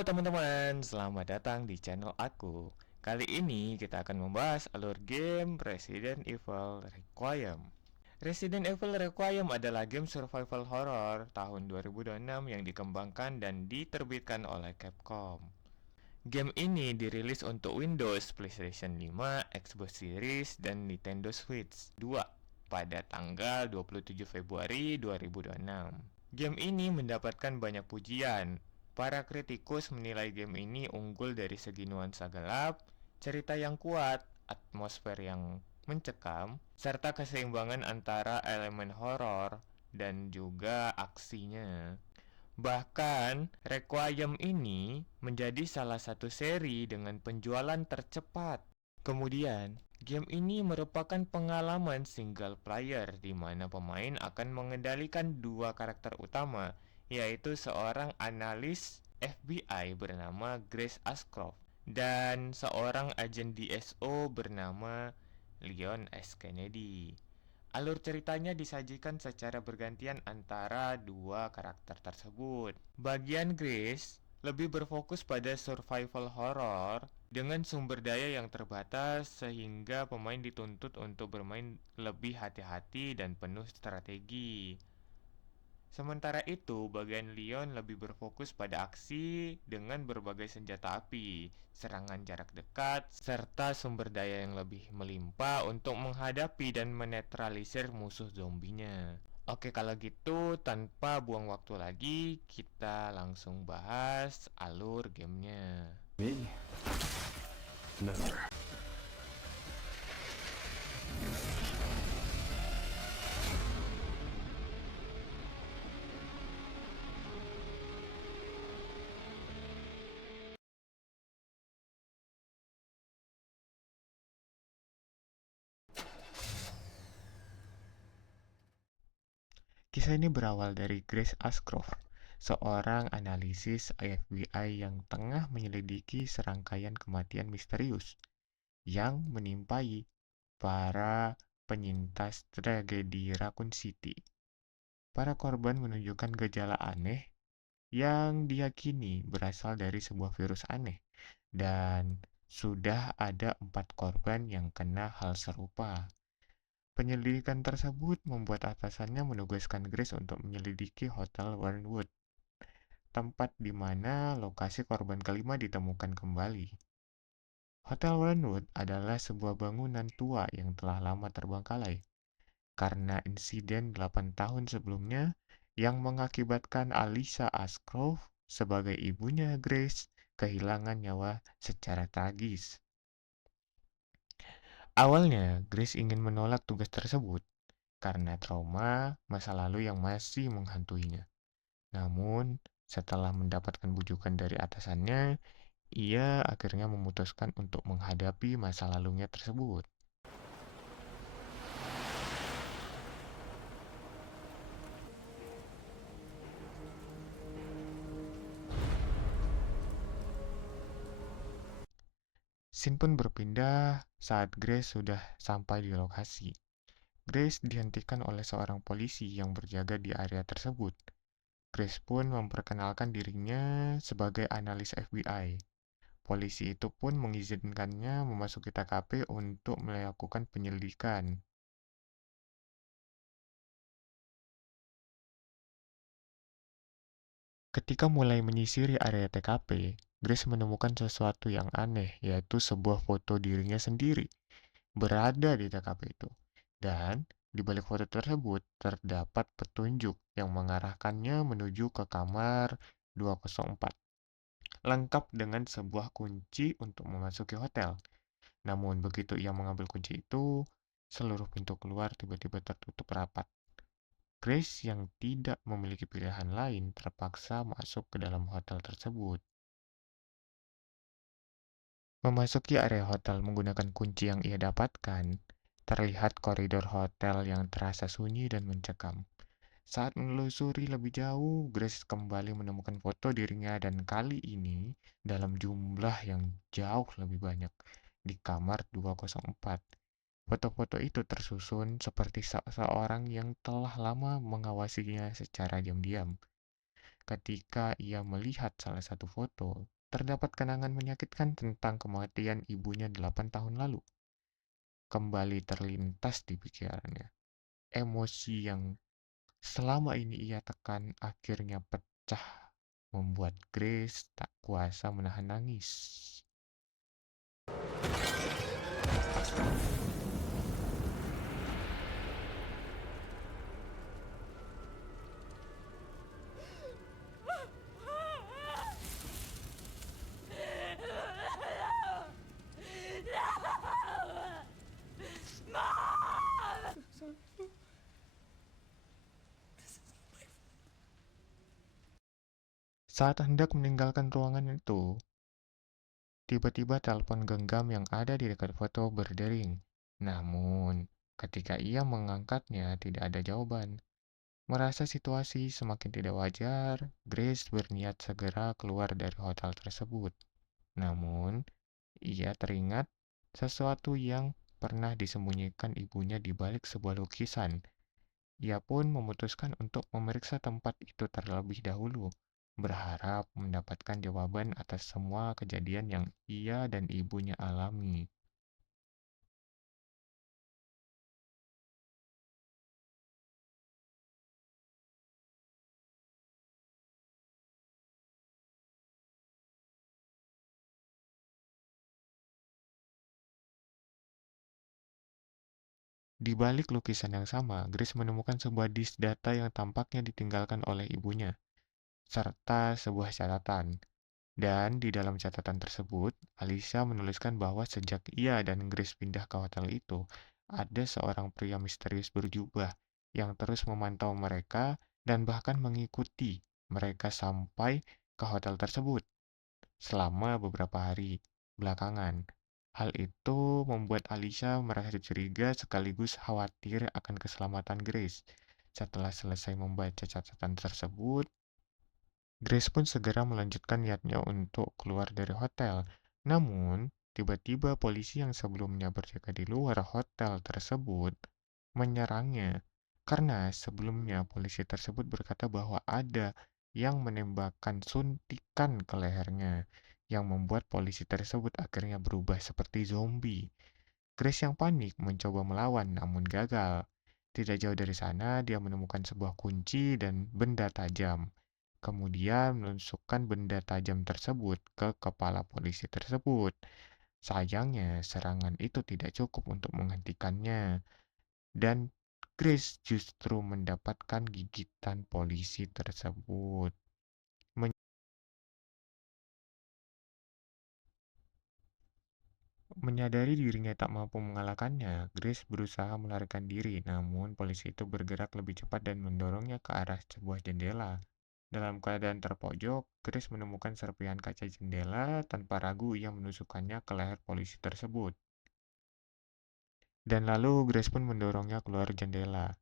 Halo teman-teman, selamat datang di channel aku. Kali ini kita akan membahas alur game Resident Evil Requiem. Resident Evil Requiem adalah game survival horror tahun 2026 yang dikembangkan dan diterbitkan oleh Capcom. Game ini dirilis untuk Windows, PlayStation 5, Xbox Series, dan Nintendo Switch 2 pada tanggal 27 Februari 2026. Game ini mendapatkan banyak pujian. Para kritikus menilai game ini unggul dari segi nuansa gelap, cerita yang kuat, atmosfer yang mencekam, serta keseimbangan antara elemen horor dan juga aksinya. Bahkan, Requiem ini menjadi salah satu seri dengan penjualan tercepat. Kemudian, game ini merupakan pengalaman single player di mana pemain akan mengendalikan dua karakter utama, yaitu seorang analis FBI bernama Grace Ashcroft dan seorang agen DSO bernama Leon S. Kennedy. Alur ceritanya disajikan secara bergantian antara dua karakter tersebut. Bagian Grace lebih berfokus pada survival horror dengan sumber daya yang terbatas sehingga pemain dituntut untuk bermain lebih hati-hati dan penuh strategi. Sementara itu, bagian Leon lebih berfokus pada aksi dengan berbagai senjata api, serangan jarak dekat, serta sumber daya yang lebih melimpah untuk menghadapi dan menetralisir musuh zombinya. Oke, kalau gitu tanpa buang waktu lagi, kita langsung bahas alur gamenya. Me? Never. Kisah ini berawal dari Grace Ashcroft, seorang analisis FBI yang tengah menyelidiki serangkaian kematian misterius yang menimpai para penyintas tragedi Raccoon City. Para korban menunjukkan gejala aneh yang diyakini berasal dari sebuah virus aneh, dan sudah ada 4 korban yang kena hal serupa. Penyelidikan tersebut membuat atasannya menugaskan Grace untuk menyelidiki Hotel Warnwood, tempat di mana lokasi korban kelima ditemukan kembali. Hotel Warnwood adalah sebuah bangunan tua yang telah lama terbengkalai karena insiden 8 tahun sebelumnya yang mengakibatkan Alyssa Ashcroft sebagai ibunya Grace kehilangan nyawa secara tragis. Awalnya, Grace ingin menolak tugas tersebut karena trauma masa lalu yang masih menghantuinya. Namun, setelah mendapatkan bujukan dari atasannya, ia akhirnya memutuskan untuk menghadapi masa lalunya tersebut. Scene pun berpindah saat Grace sudah sampai di lokasi. Grace dihentikan oleh seorang polisi yang berjaga di area tersebut. Grace pun memperkenalkan dirinya sebagai analis FBI. Polisi itu pun mengizinkannya memasuki TKP untuk melakukan penyelidikan. Ketika mulai menyisiri area TKP, Grace menemukan sesuatu yang aneh, yaitu sebuah foto dirinya sendiri berada di TKP itu. Dan di balik foto tersebut terdapat petunjuk yang mengarahkannya menuju ke kamar 204, lengkap dengan sebuah kunci untuk memasuki hotel. Namun begitu ia mengambil kunci itu, seluruh pintu keluar tiba-tiba tertutup rapat. Grace yang tidak memiliki pilihan lain terpaksa masuk ke dalam hotel tersebut. Memasuki area hotel menggunakan kunci yang ia dapatkan, terlihat koridor hotel yang terasa sunyi dan mencekam. Saat menelusuri lebih jauh, Grace kembali menemukan foto dirinya dan kali ini dalam jumlah yang jauh lebih banyak di kamar 204. Foto-foto itu tersusun seperti seseorang yang telah lama mengawasinya secara diam-diam. ketika ia melihat salah satu foto, terdapat kenangan menyakitkan tentang kematian ibunya 8 tahun lalu. Kembali terlintas di pikirannya. Emosi yang selama ini ia tekan akhirnya pecah, membuat Grace tak kuasa menahan nangis. Saat hendak meninggalkan ruangan itu, tiba-tiba telepon genggam yang ada di dekat foto berdering. Namun, ketika ia mengangkatnya, tidak ada jawaban. Merasa situasi semakin tidak wajar, Grace berniat segera keluar dari hotel tersebut. Namun, ia teringat sesuatu yang pernah disembunyikan ibunya di balik sebuah lukisan. Ia pun memutuskan untuk memeriksa tempat itu terlebih dahulu, berharap mendapatkan jawaban atas semua kejadian yang ia dan ibunya alami. Di balik lukisan yang sama, Grace menemukan sebuah disk data yang tampaknya ditinggalkan oleh ibunya, serta sebuah catatan. Dan di dalam catatan tersebut, Alicia menuliskan bahwa sejak ia dan Grace pindah ke hotel itu, ada seorang pria misterius berjubah yang terus memantau mereka dan bahkan mengikuti mereka sampai ke hotel tersebut selama beberapa hari belakangan. Hal itu membuat Alicia merasa curiga sekaligus khawatir akan keselamatan Grace. Setelah selesai membaca catatan tersebut, Grace pun segera melanjutkan niatnya untuk keluar dari hotel. Namun, tiba-tiba polisi yang sebelumnya berjaga di luar hotel tersebut menyerangnya. Karena sebelumnya polisi tersebut berkata bahwa ada yang menembakkan suntikan ke lehernya, yang membuat polisi tersebut akhirnya berubah seperti zombie. Grace yang panik mencoba melawan namun gagal. Tidak jauh dari sana, dia menemukan sebuah kunci dan benda tajam. Kemudian menusukkan benda tajam tersebut ke kepala polisi tersebut. Sayangnya, serangan itu tidak cukup untuk menghentikannya, dan Grace justru mendapatkan gigitan polisi tersebut. Menyadari dirinya tak mampu mengalahkannya, Grace berusaha melarikan diri, namun polisi itu bergerak lebih cepat dan mendorongnya ke arah sebuah jendela. Dalam keadaan terpojok, Grace menemukan serpihan kaca jendela. Tanpa ragu, ia menusukkannya ke leher polisi tersebut. Dan lalu Grace pun mendorongnya keluar jendela.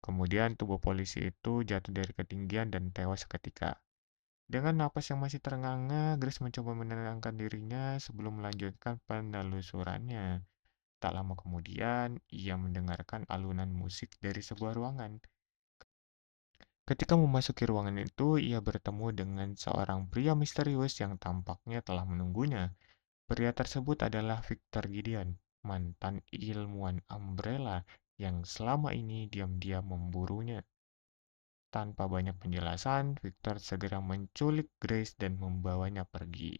Kemudian tubuh polisi itu jatuh dari ketinggian dan tewas seketika. Dengan napas yang masih terengah-engah, Grace mencoba menenangkan dirinya sebelum melanjutkan penelusurannya. Tak lama kemudian, ia mendengarkan alunan musik dari sebuah ruangan. Ketika memasuki ruangan itu, ia bertemu dengan seorang pria misterius yang tampaknya telah menunggunya. Pria tersebut adalah Victor Gideon, mantan ilmuwan Umbrella yang selama ini diam-diam memburunya. Tanpa banyak penjelasan, Victor segera menculik Grace dan membawanya pergi.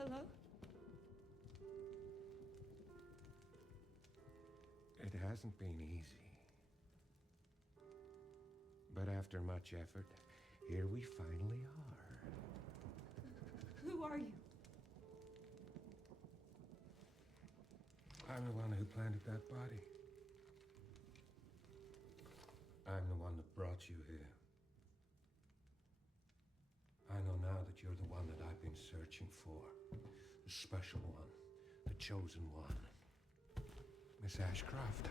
Hello? It hasn't been easy. But after much effort, here we finally are. Who are you? I'm the one who planted that body. I'm the one that brought you here. I know now that you're the one that I've been searching for. The special one. The chosen one. Miss Ashcroft.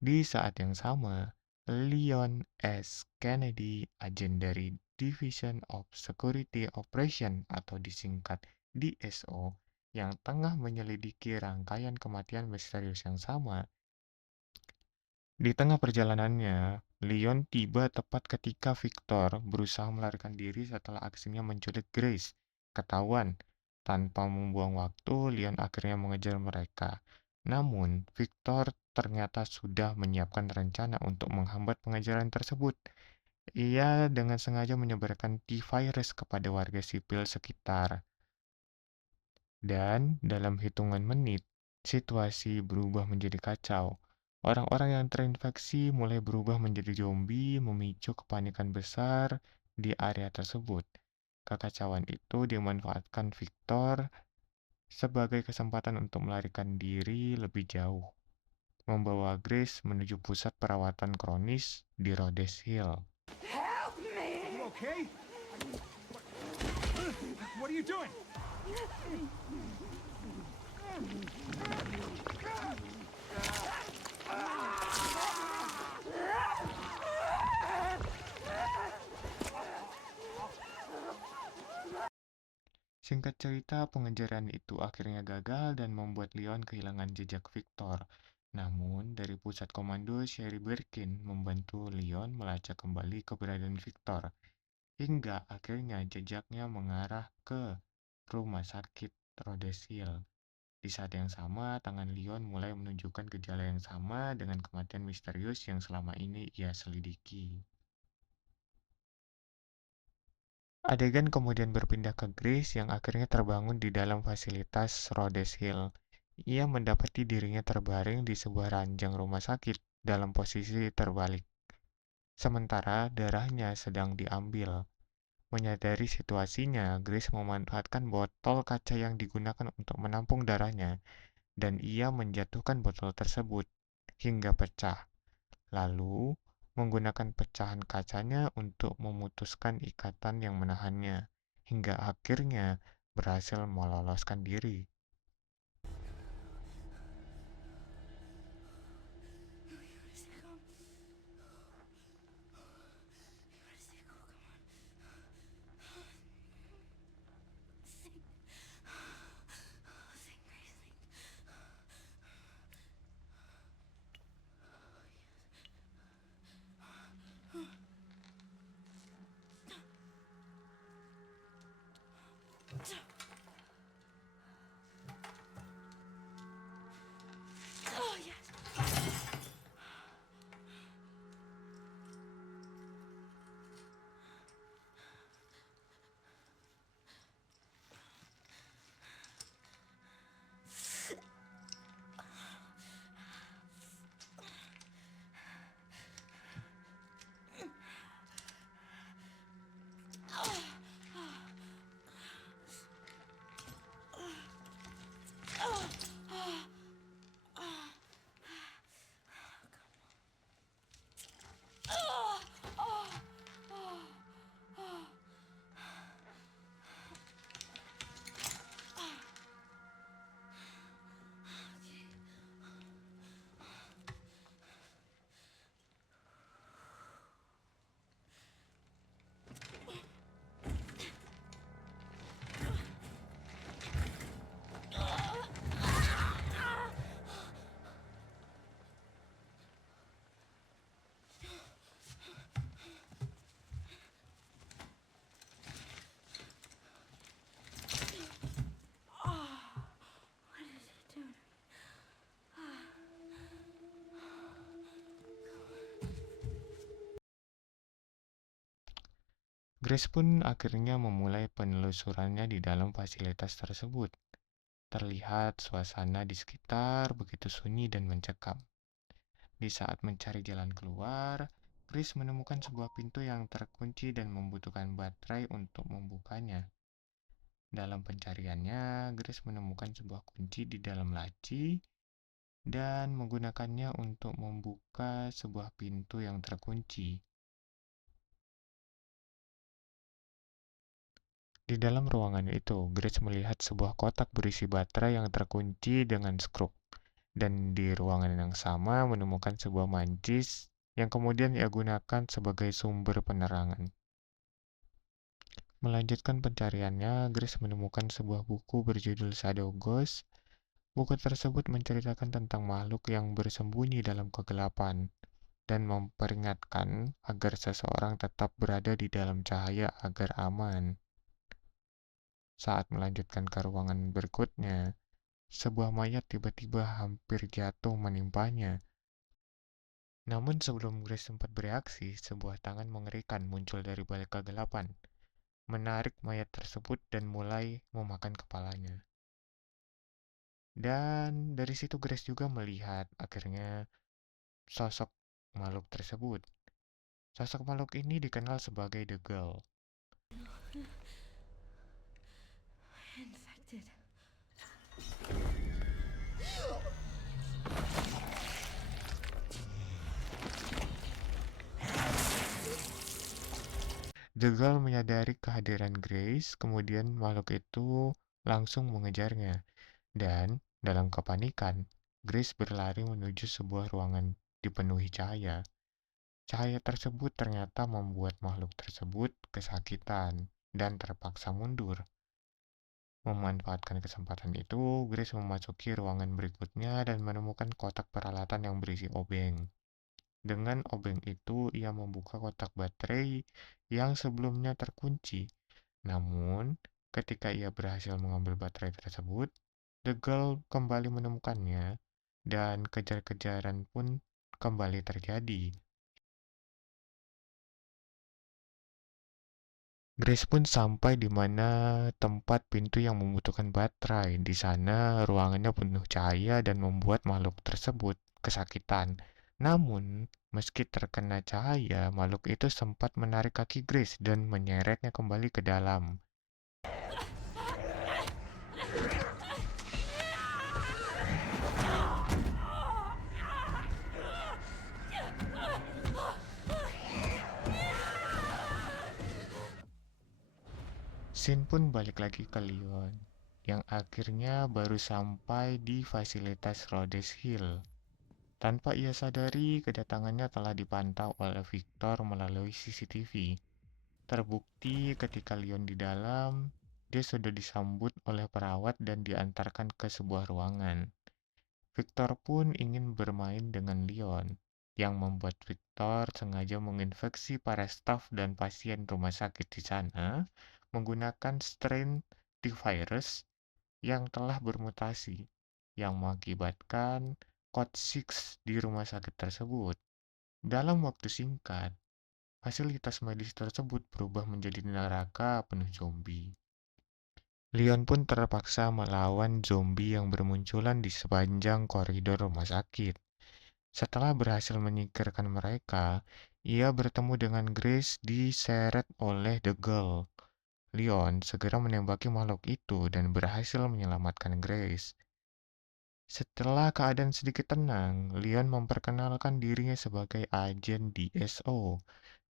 Di saat yang sama, Leon S. Kennedy, agen dari Division of Security Operation atau disingkat DSO, yang tengah menyelidiki rangkaian kematian misterius yang sama. Di tengah perjalanannya, Leon tiba tepat ketika Victor berusaha melarikan diri setelah aksinya menculik Grace. Ketahuan, tanpa membuang waktu, Leon akhirnya mengejar mereka. Namun, Victor ternyata sudah menyiapkan rencana untuk menghambat pengejaran tersebut. Ia dengan sengaja menyebarkan T-virus kepada warga sipil sekitar. Dan dalam hitungan menit, situasi berubah menjadi kacau. Orang-orang yang terinfeksi mulai berubah menjadi zombie, memicu kepanikan besar di area tersebut. Kekacauan itu dimanfaatkan Victor sebagai kesempatan untuk melarikan diri lebih jauh, membawa Grace menuju pusat perawatan kronis di Rhodes Hill. Help me! You okay? What are you doing? Singkat cerita, pengejaran itu akhirnya gagal dan membuat Leon kehilangan jejak Victor. Namun, dari pusat komando, Sherry Birkin membantu Leon melacak kembali keberadaan Victor, hingga akhirnya jejaknya mengarah ke rumah sakit Rhodes Hill. Di saat yang sama, tangan Leon mulai menunjukkan gejala yang sama dengan kematian misterius yang selama ini ia selidiki. Adegan kemudian berpindah ke Grace yang akhirnya terbangun di dalam fasilitas Rhodes Hill. Ia mendapati dirinya terbaring di sebuah ranjang rumah sakit dalam posisi terbalik. Sementara darahnya sedang diambil. Menyadari situasinya, Grace memanfaatkan botol kaca yang digunakan untuk menampung darahnya, dan ia menjatuhkan botol tersebut hingga pecah. Lalu, menggunakan pecahan kacanya untuk memutuskan ikatan yang menahannya, hingga akhirnya berhasil meloloskan diri. Oh, yes. Grace pun akhirnya memulai penelusurannya di dalam fasilitas tersebut. Terlihat suasana di sekitar begitu sunyi dan mencekam. Di saat mencari jalan keluar, Grace menemukan sebuah pintu yang terkunci dan membutuhkan baterai untuk membukanya. Dalam pencariannya, Grace menemukan sebuah kunci di dalam laci dan menggunakannya untuk membuka sebuah pintu yang terkunci. Di dalam ruangan itu, Grace melihat sebuah kotak berisi baterai yang terkunci dengan skrup, dan di ruangan yang sama menemukan sebuah mancis yang kemudian ia gunakan sebagai sumber penerangan. Melanjutkan pencariannya, Grace menemukan sebuah buku berjudul Shadow Ghost. Buku tersebut menceritakan tentang makhluk yang bersembunyi dalam kegelapan dan memperingatkan agar seseorang tetap berada di dalam cahaya agar aman. Saat melanjutkan ke ruangan berikutnya, sebuah mayat tiba-tiba hampir jatuh menimpanya. Namun sebelum Grace sempat bereaksi, sebuah tangan mengerikan muncul dari balik kegelapan, menarik mayat tersebut dan mulai memakan kepalanya. Dan dari situ Grace juga melihat akhirnya sosok makhluk tersebut. Sosok makhluk ini dikenal sebagai The Girl. Infected. The Girl menyadari kehadiran Grace, kemudian makhluk itu langsung mengejarnya. Dan dalam kepanikan, Grace berlari menuju sebuah ruangan dipenuhi cahaya. Cahaya tersebut ternyata membuat makhluk tersebut kesakitan dan terpaksa mundur. Memanfaatkan kesempatan itu, Grace memasuki ruangan berikutnya dan menemukan kotak peralatan yang berisi obeng. Dengan obeng itu, ia membuka kotak baterai yang sebelumnya terkunci. Namun, ketika ia berhasil mengambil baterai tersebut, The Girl kembali menemukannya, dan kejar-kejaran pun kembali terjadi. Grace pun sampai di mana tempat pintu yang membutuhkan baterai. Di sana ruangannya penuh cahaya dan membuat makhluk tersebut kesakitan. Namun, meski terkena cahaya, makhluk itu sempat menarik kaki Grace dan menyeretnya kembali ke dalam. Scene pun balik lagi ke Leon, yang akhirnya baru sampai di fasilitas Rhodes Hill. Tanpa ia sadari, kedatangannya telah dipantau oleh Victor melalui CCTV. Terbukti ketika Leon di dalam, dia sudah disambut oleh perawat dan diantarkan ke sebuah ruangan. Victor pun ingin bermain dengan Leon, yang membuat Victor sengaja menginfeksi para staf dan pasien rumah sakit di sana menggunakan strain T-virus yang telah bermutasi, yang mengakibatkan Code 6 di rumah sakit tersebut. Dalam waktu singkat, fasilitas medis tersebut berubah menjadi neraka penuh zombie. Leon pun terpaksa melawan zombie yang bermunculan di sepanjang koridor rumah sakit. Setelah berhasil menyingkirkan mereka, ia bertemu dengan Grace diseret oleh The Girl. Leon segera menembaki makhluk itu dan berhasil menyelamatkan Grace. Setelah keadaan sedikit tenang, Leon memperkenalkan dirinya sebagai agen DSO,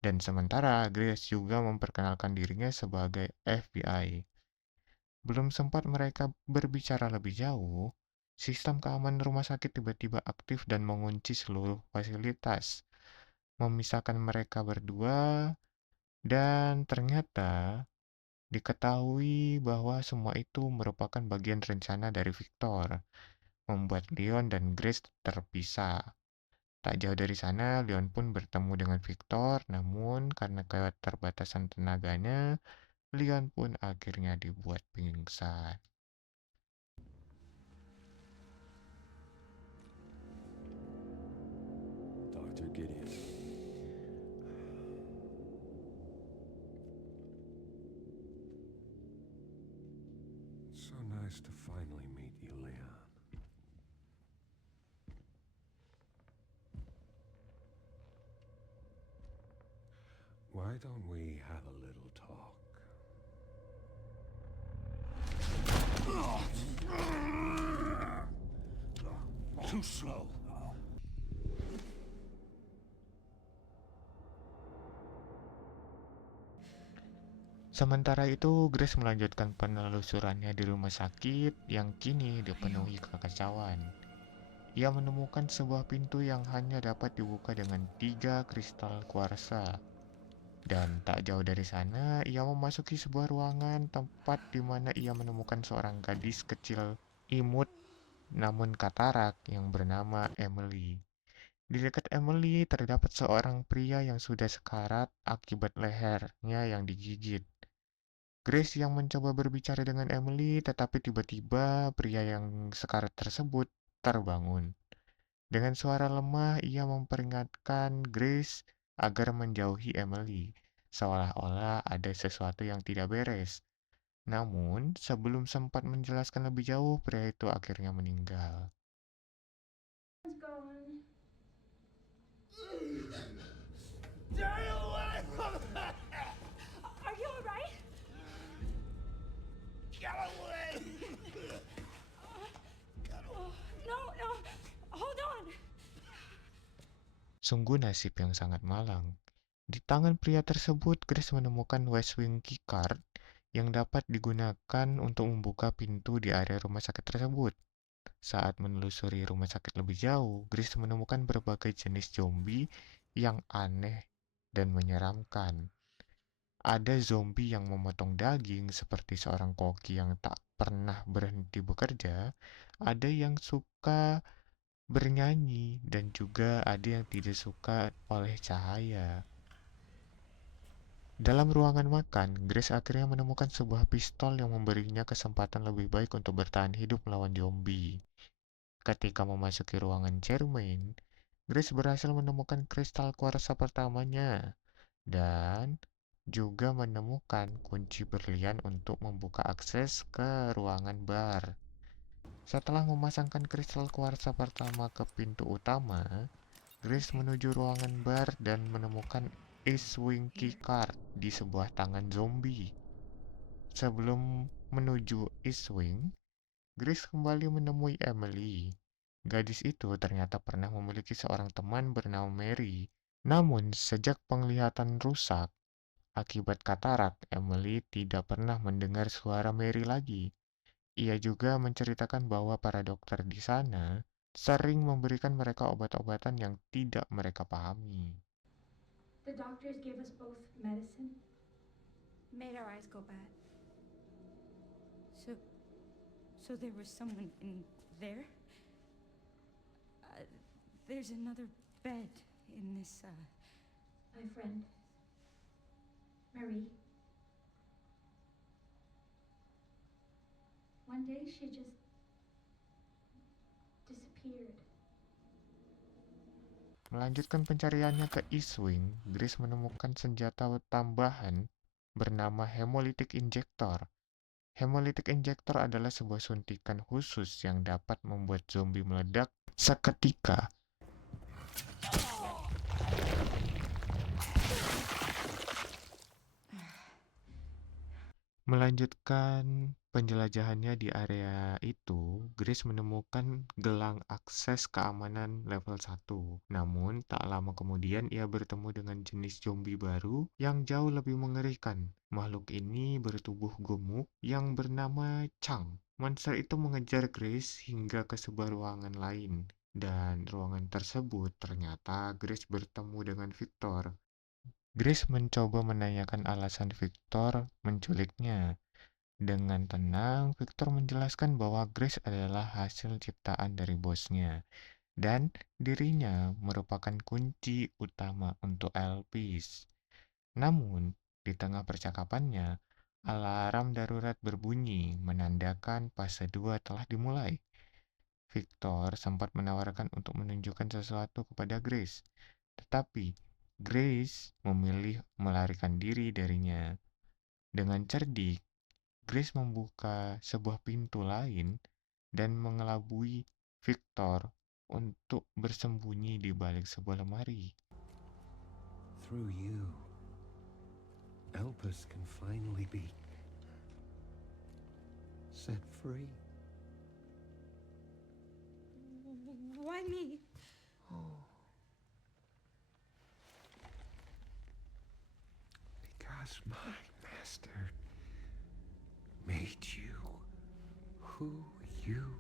dan sementara Grace juga memperkenalkan dirinya sebagai FBI. Belum sempat mereka berbicara lebih jauh, sistem keamanan rumah sakit tiba-tiba aktif dan mengunci seluruh fasilitas, memisahkan mereka berdua, dan ternyata diketahui bahwa semua itu merupakan bagian rencana dari Victor, membuat Leon dan Grace terpisah. Tak jauh dari sana, Leon pun bertemu dengan Victor, namun karena keterbatasan tenaganya, Leon pun akhirnya dibuat pingsan. Dr. Gideon. So nice to finally meet you, Leon. Why don't we have a little talk? Too slow. Sementara itu, Grace melanjutkan penelusurannya di rumah sakit yang kini dipenuhi kekacauan. Ia menemukan sebuah pintu yang hanya dapat dibuka dengan 3 kristal kuarsa. Dan tak jauh dari sana, ia memasuki sebuah ruangan tempat di mana ia menemukan seorang gadis kecil imut namun katarak yang bernama Emily. Di dekat Emily terdapat seorang pria yang sudah sekarat akibat lehernya yang digigit. Grace yang mencoba berbicara dengan Emily, tetapi tiba-tiba pria yang sekarat tersebut terbangun. Dengan suara lemah, ia memperingatkan Grace agar menjauhi Emily, seolah-olah ada sesuatu yang tidak beres. Namun, sebelum sempat menjelaskan lebih jauh, pria itu akhirnya meninggal. It's gone. Stay away from me! Are you alright? Get away! No, no. Hold on. Sungguh nasib yang sangat malang. Di tangan pria tersebut, Grace menemukan West Wing keycard yang dapat digunakan untuk membuka pintu di area rumah sakit tersebut. Saat menelusuri rumah sakit lebih jauh, Grace menemukan berbagai jenis zombie yang aneh dan menyeramkan. Ada zombie yang memotong daging seperti seorang koki yang tak pernah berhenti bekerja, ada yang suka bernyanyi, dan juga ada yang tidak suka oleh cahaya. Dalam ruangan makan, Grace akhirnya menemukan sebuah pistol yang memberinya kesempatan lebih baik untuk bertahan hidup melawan zombie. Ketika memasuki ruangan cermin, Grace berhasil menemukan kristal kuarsa pertamanya dan juga menemukan kunci berlian untuk membuka akses ke ruangan bar. Setelah memasangkan kristal kuarsa pertama ke pintu utama, Grace menuju ruangan bar dan menemukan East Wing keycard di sebuah tangan zombie. Sebelum menuju East Wing, Grace kembali menemui Emily. Gadis itu ternyata pernah memiliki seorang teman bernama Mary. Namun, sejak penglihatan rusak akibat katarak, Emily tidak pernah mendengar suara Mary lagi. Ia juga menceritakan bahwa para dokter di sana sering memberikan mereka obat-obatan yang tidak mereka pahami. The doctors gave us both medicine. Made our eyes go bad. So there was someone in there? There's another bed in this, My friend, Marie. One day she just disappeared. Melanjutkan pencariannya ke East Wing, Grace menemukan senjata tambahan bernama Hemolytic Injector. Hemolytic Injector adalah sebuah suntikan khusus yang dapat membuat zombie meledak seketika. Melanjutkan penjelajahannya di area itu, Grace menemukan gelang akses keamanan level 1. Namun, tak lama kemudian ia bertemu dengan jenis zombie baru yang jauh lebih mengerikan. Makhluk ini bertubuh gemuk yang bernama Chang. Monster itu mengejar Grace hingga ke sebuah ruangan lain. Dan ruangan tersebut ternyata Grace bertemu dengan Victor. Grace mencoba menanyakan alasan Victor menculiknya. Dengan tenang, Victor menjelaskan bahwa Grace adalah hasil ciptaan dari bosnya, dan dirinya merupakan kunci utama untuk Elpis. Namun, di tengah percakapannya, alarm darurat berbunyi menandakan fase 2 telah dimulai. Victor sempat menawarkan untuk menunjukkan sesuatu kepada Grace, tetapi Grace memilih melarikan diri darinya. Dengan cerdik, Grace membuka sebuah pintu lain dan mengelabui Victor untuk bersembunyi di balik sebuah lemari. Through you, Elpis can finally be set free. Why me? Because my master made you who you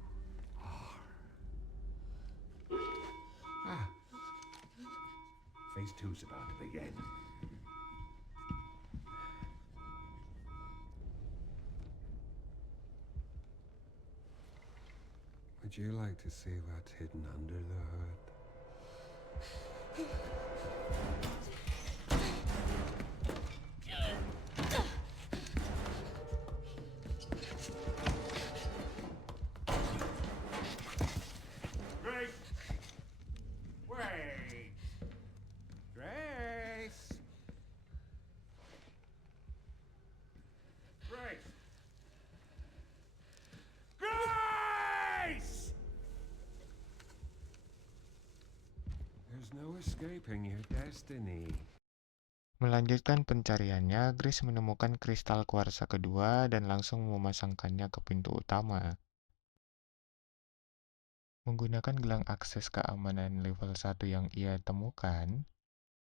are. Phase 2's about to begin. Would you like to see what's hidden under the hood? Grace! Wait! Grace! Grace! Grace! There's no escaping your destiny. Melanjutkan pencariannya, Grace menemukan kristal kuarsa kedua dan langsung memasangkannya ke pintu utama. Menggunakan gelang akses keamanan level 1 yang ia temukan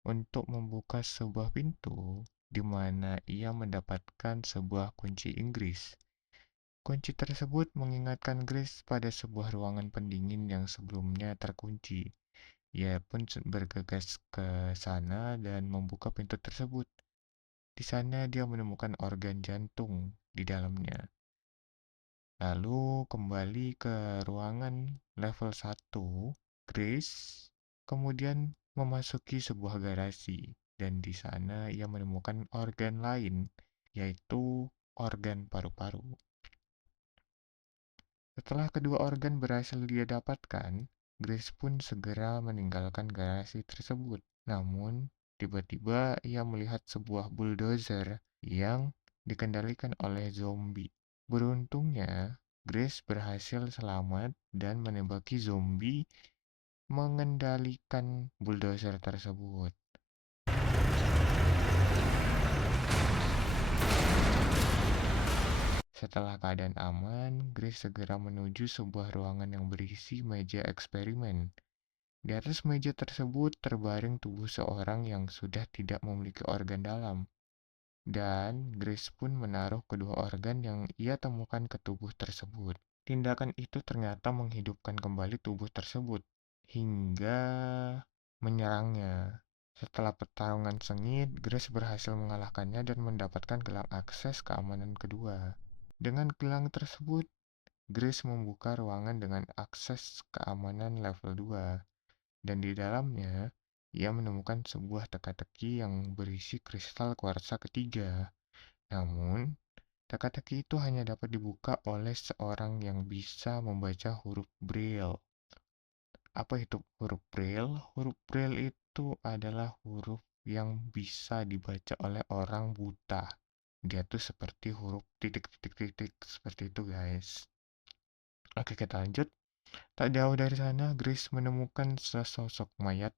untuk membuka sebuah pintu di mana ia mendapatkan sebuah kunci Inggris. Kunci tersebut mengingatkan Grace pada sebuah ruangan pendingin yang sebelumnya terkunci. Ia pun bergegas ke sana dan membuka pintu tersebut. Di sana dia menemukan organ jantung di dalamnya. Lalu kembali ke ruangan level 1, Grace kemudian memasuki sebuah garasi dan di sana ia menemukan organ lain, yaitu organ paru-paru. Setelah kedua organ berhasil dia dapatkan, Grace pun segera meninggalkan garasi tersebut. Namun, tiba-tiba ia melihat sebuah bulldozer yang dikendalikan oleh zombie. Beruntungnya, Grace berhasil selamat dan menembaki zombie mengendalikan bulldozer tersebut. Setelah keadaan aman, Grace segera menuju sebuah ruangan yang berisi meja eksperimen. Di atas meja tersebut terbaring tubuh seorang yang sudah tidak memiliki organ dalam. Dan Grace pun menaruh kedua organ yang ia temukan ke tubuh tersebut. Tindakan itu ternyata menghidupkan kembali tubuh tersebut hingga menyerangnya. Setelah pertarungan sengit, Grace berhasil mengalahkannya dan mendapatkan gelang akses keamanan kedua. Dengan gelang tersebut, Grace membuka ruangan dengan akses keamanan level 2, dan di dalamnya, ia menemukan sebuah teka-teki yang berisi kristal kuarsa ketiga. Namun, teka-teki itu hanya dapat dibuka oleh seorang yang bisa membaca huruf Braille. Apa itu huruf Braille? Huruf Braille itu adalah huruf yang bisa dibaca oleh orang buta. Dia tuh seperti huruf titik-titik-titik seperti itu, guys. Oke, kita lanjut. Tak jauh dari sana, Grace menemukan sesosok mayat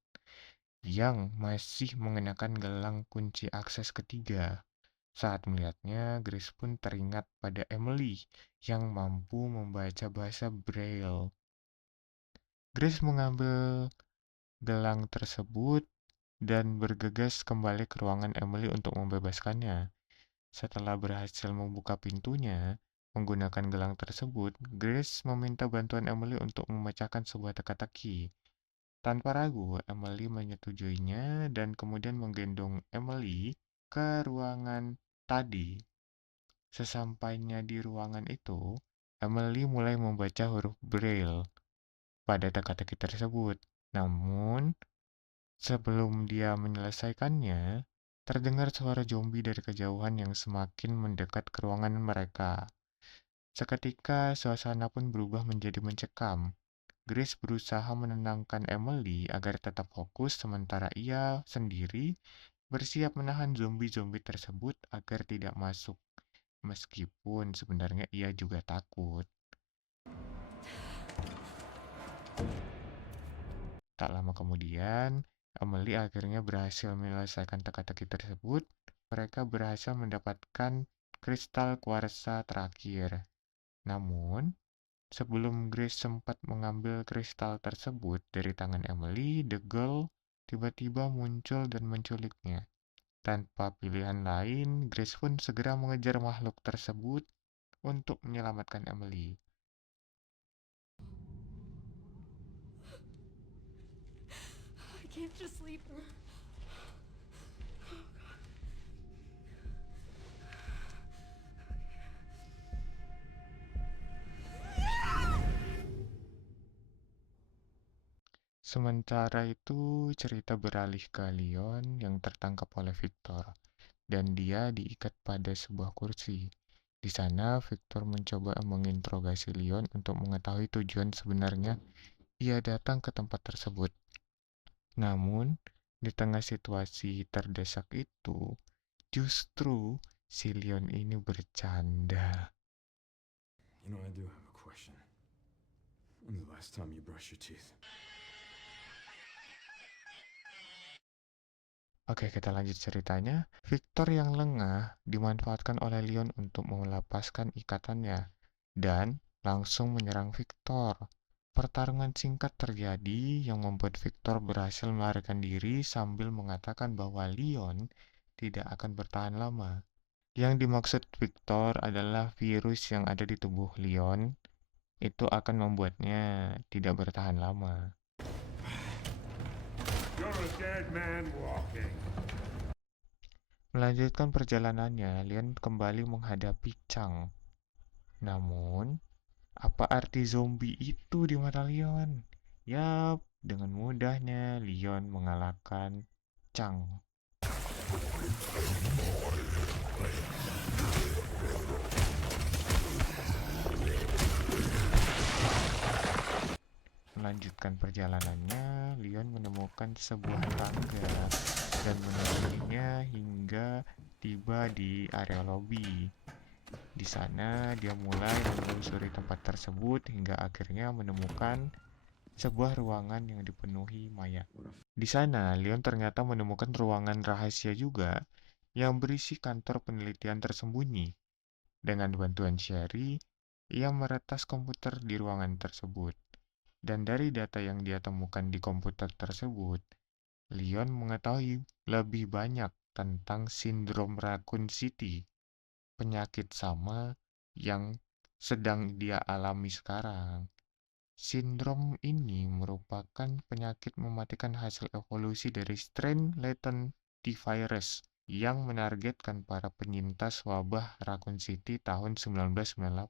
yang masih mengenakan gelang kunci akses ketiga. Saat melihatnya, Grace pun teringat pada Emily yang mampu membaca bahasa Braille. Grace mengambil gelang tersebut dan bergegas kembali ke ruangan Emily untuk membebaskannya. Setelah berhasil membuka pintunya, menggunakan gelang tersebut, Grace meminta bantuan Emily untuk memecahkan sebuah teka-teki. Tanpa ragu, Emily menyetujuinya dan kemudian menggendong Emily ke ruangan tadi. Sesampainya di ruangan itu, Emily mulai membaca huruf Braille pada teka-teki tersebut. Namun, sebelum dia menyelesaikannya, terdengar suara zombie dari kejauhan yang semakin mendekat ke ruangan mereka. Seketika, suasana pun berubah menjadi mencekam. Grace berusaha menenangkan Emily agar tetap fokus, sementara ia sendiri bersiap menahan zombie-zombie tersebut agar tidak masuk. Meskipun sebenarnya ia juga takut. Tak lama kemudian, Emily akhirnya berhasil menyelesaikan teka-teki tersebut mereka berhasil mendapatkan kristal kuarsa terakhir. Namun, sebelum Grace sempat mengambil kristal tersebut dari tangan Emily, The Girl tiba-tiba muncul dan menculiknya. Tanpa pilihan lain, Grace pun segera mengejar makhluk tersebut untuk menyelamatkan Emily. I can't just leave her. Sementara itu, cerita beralih ke Leon yang tertangkap oleh Victor, dan dia diikat pada sebuah kursi. Di sana, Victor mencoba menginterogasi Leon untuk mengetahui tujuan sebenarnya ia datang ke tempat tersebut. Namun, di tengah situasi terdesak itu, justru si Leon ini bercanda. You know, I do have a question. When's the last time you brushed your teeth? Oke, kita lanjut ceritanya. Victor yang lengah dimanfaatkan oleh Leon untuk melepaskan ikatannya dan langsung menyerang Victor. Pertarungan singkat terjadi yang membuat Victor berhasil melarikan diri sambil mengatakan bahwa Leon tidak akan bertahan lama. Yang dimaksud Victor adalah virus yang ada di tubuh Leon itu akan membuatnya tidak bertahan lama. You're a dead man walking. Melanjutkan perjalanannya, Leon kembali menghadapi Chang. Namun, apa arti zombie itu di mata Leon? Yap, dengan mudahnya Leon mengalahkan Chang. Melanjutkan perjalanannya, Leon menemukan sebuah tangga dan menaiki hingga tiba di area lobi. Di sana, dia mulai menelusuri tempat tersebut hingga akhirnya menemukan sebuah ruangan yang dipenuhi mayat. Di sana, Leon ternyata menemukan ruangan rahasia juga yang berisi kantor penelitian tersembunyi. Dengan bantuan Sherry, ia meretas komputer di ruangan tersebut. Dan dari data yang dia temukan di komputer tersebut, Leon mengetahui lebih banyak tentang sindrom Raccoon City, penyakit sama yang sedang dia alami sekarang. Sindrom ini merupakan penyakit mematikan hasil evolusi dari strain latent T-virus yang menargetkan para penyintas wabah Raccoon City tahun 1998.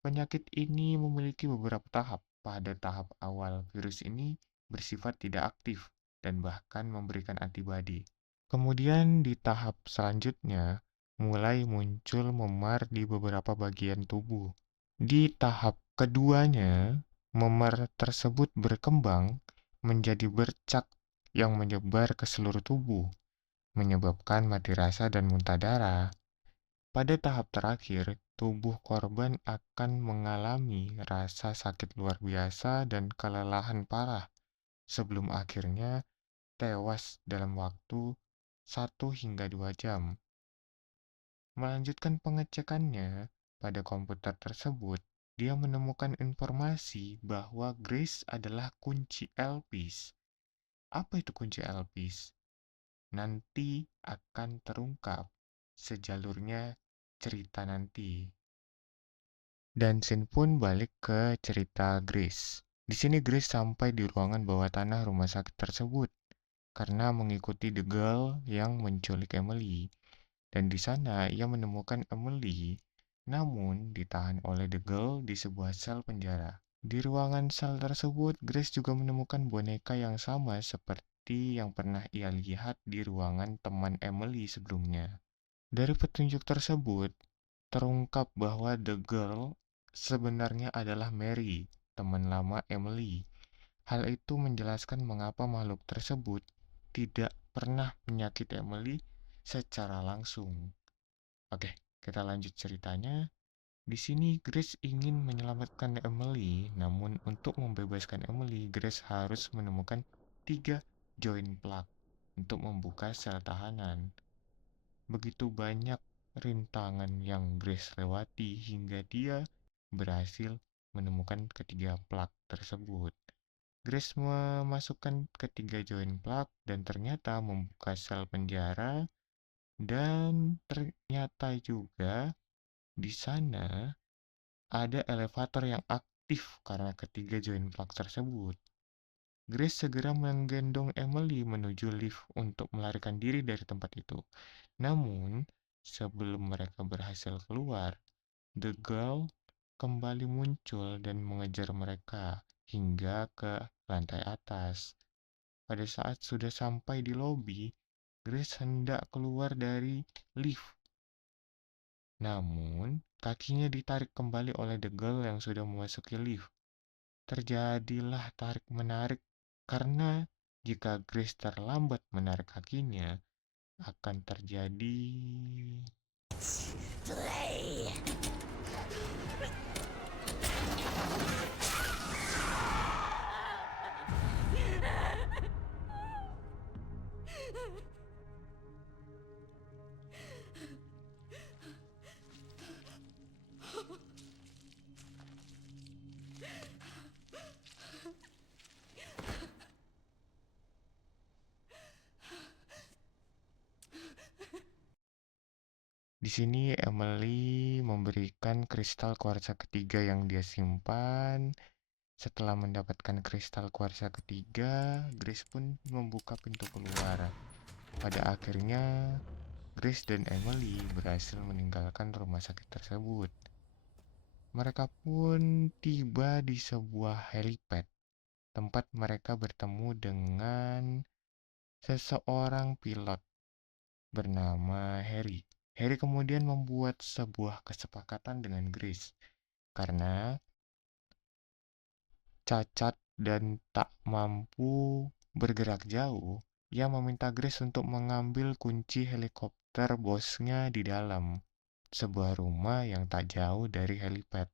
Penyakit ini memiliki beberapa tahap. Pada tahap awal, virus ini bersifat tidak aktif dan bahkan memberikan antibodi. Kemudian di tahap selanjutnya, mulai muncul memar di beberapa bagian tubuh. Di tahap keduanya, memar tersebut berkembang menjadi bercak yang menyebar ke seluruh tubuh, menyebabkan mati rasa dan muntah darah. Pada tahap terakhir, tubuh korban akan mengalami rasa sakit luar biasa dan kelelahan parah, sebelum akhirnya tewas dalam waktu 1 hingga 2 jam. Melanjutkan pengecekannya pada komputer tersebut, dia menemukan informasi bahwa Grace adalah kunci Elpis. Apa itu kunci Elpis? Nanti akan terungkap sejalurnya cerita nanti. Dan scene pun balik ke cerita Grace. Di sini Grace sampai di ruangan bawah tanah rumah sakit tersebut karena mengikuti The Girl yang menculik Emily. Dan di sana ia menemukan Emily, namun ditahan oleh The Girl di sebuah sel penjara. Di ruangan sel tersebut, Grace juga menemukan boneka yang sama seperti yang pernah ia lihat di ruangan teman Emily sebelumnya. Dari petunjuk tersebut, terungkap bahwa The Girl sebenarnya adalah Mary, teman lama Emily. Hal itu menjelaskan mengapa makhluk tersebut tidak pernah menyakiti Emily secara langsung. Oke, kita lanjut ceritanya. Di sini Grace ingin menyelamatkan Emily, namun untuk membebaskan Emily, Grace harus menemukan 3 joint plug untuk membuka sel tahanan. begitu banyak rintangan yang Grace lewati hingga dia berhasil menemukan ketiga plak tersebut. Grace memasukkan ketiga join plak dan ternyata membuka sel penjara, dan ternyata juga di sana ada elevator yang aktif karena ketiga join plak tersebut. Grace segera menggendong Emily menuju lift untuk melarikan diri dari tempat itu. Namun, sebelum mereka berhasil keluar, The Girl kembali muncul dan mengejar mereka hingga ke lantai atas. Pada saat sudah sampai di lobi, Grace hendak keluar dari lift. Namun, kakinya ditarik kembali oleh The Girl yang sudah memasuki lift. Terjadilah tarik-menarik karena jika Grace terlambat menarik kakinya, akan terjadi... Di sini Emily memberikan kristal kuarsa ketiga yang dia simpan. Setelah mendapatkan kristal kuarsa ketiga, Grace pun membuka pintu keluar. Pada akhirnya, Grace dan Emily berhasil meninggalkan rumah sakit tersebut. Mereka pun tiba di sebuah helipad, tempat mereka bertemu dengan seseorang pilot bernama Harry. Harry kemudian membuat sebuah kesepakatan dengan Grace. Karena cacat dan tak mampu bergerak jauh, ia meminta Grace untuk mengambil kunci helikopter bosnya di dalam sebuah rumah yang tak jauh dari helipad.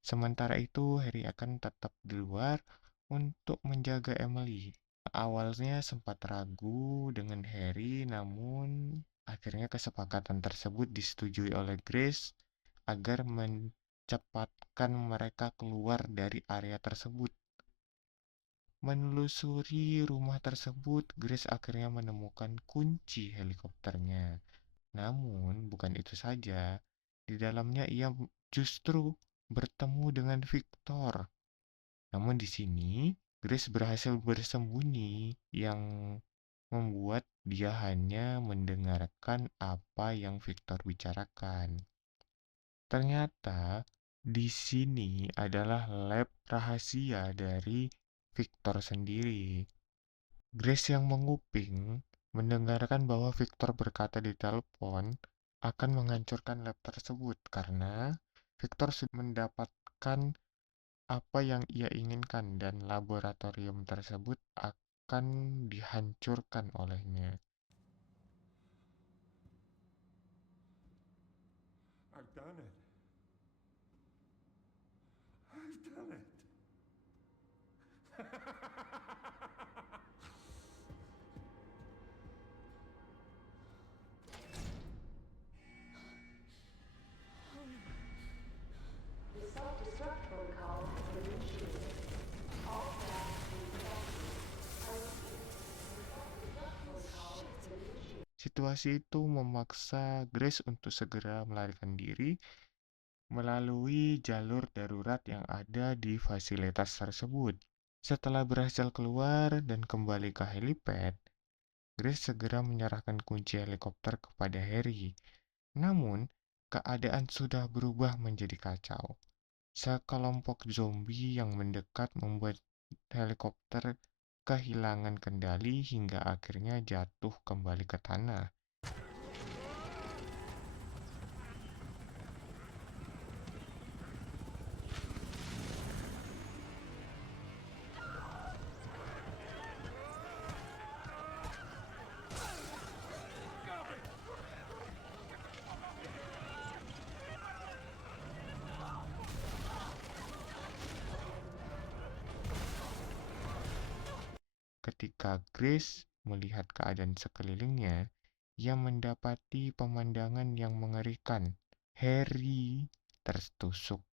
Sementara itu, Harry akan tetap di luar untuk menjaga Emily. Awalnya sempat ragu dengan Harry, namun akhirnya kesepakatan tersebut disetujui oleh Grace agar mencepatkan mereka keluar dari area tersebut. Menelusuri rumah tersebut, Grace akhirnya menemukan kunci helikopternya. Namun, bukan itu saja. Di dalamnya ia justru bertemu dengan Victor. Namun di sini, Grace berhasil bersembunyi yang membuat dia hanya mendengarkan apa yang Victor bicarakan. Ternyata di sini adalah lab rahasia dari Victor sendiri. Grace yang menguping mendengarkan bahwa Victor berkata di telepon akan menghancurkan lab tersebut karena Victor sudah mendapatkan apa yang ia inginkan dan laboratorium tersebut akan dihancurkan olehnya. I've done it. I've done it. The self-destruct protocol has been initiated. All staff Situasi itu memaksa Grace untuk segera melarikan diri melalui jalur darurat yang ada di fasilitas tersebut. Setelah berhasil keluar dan kembali ke helipad, Grace segera menyerahkan kunci helikopter kepada Harry. Namun, keadaan sudah berubah menjadi kacau. Sekelompok zombie yang mendekat membuat helikopter kehilangan kendali hingga akhirnya jatuh kembali ke tanah. Ketika Grace melihat keadaan sekelilingnya, Ia mendapati pemandangan yang mengerikan. Harry tertusuk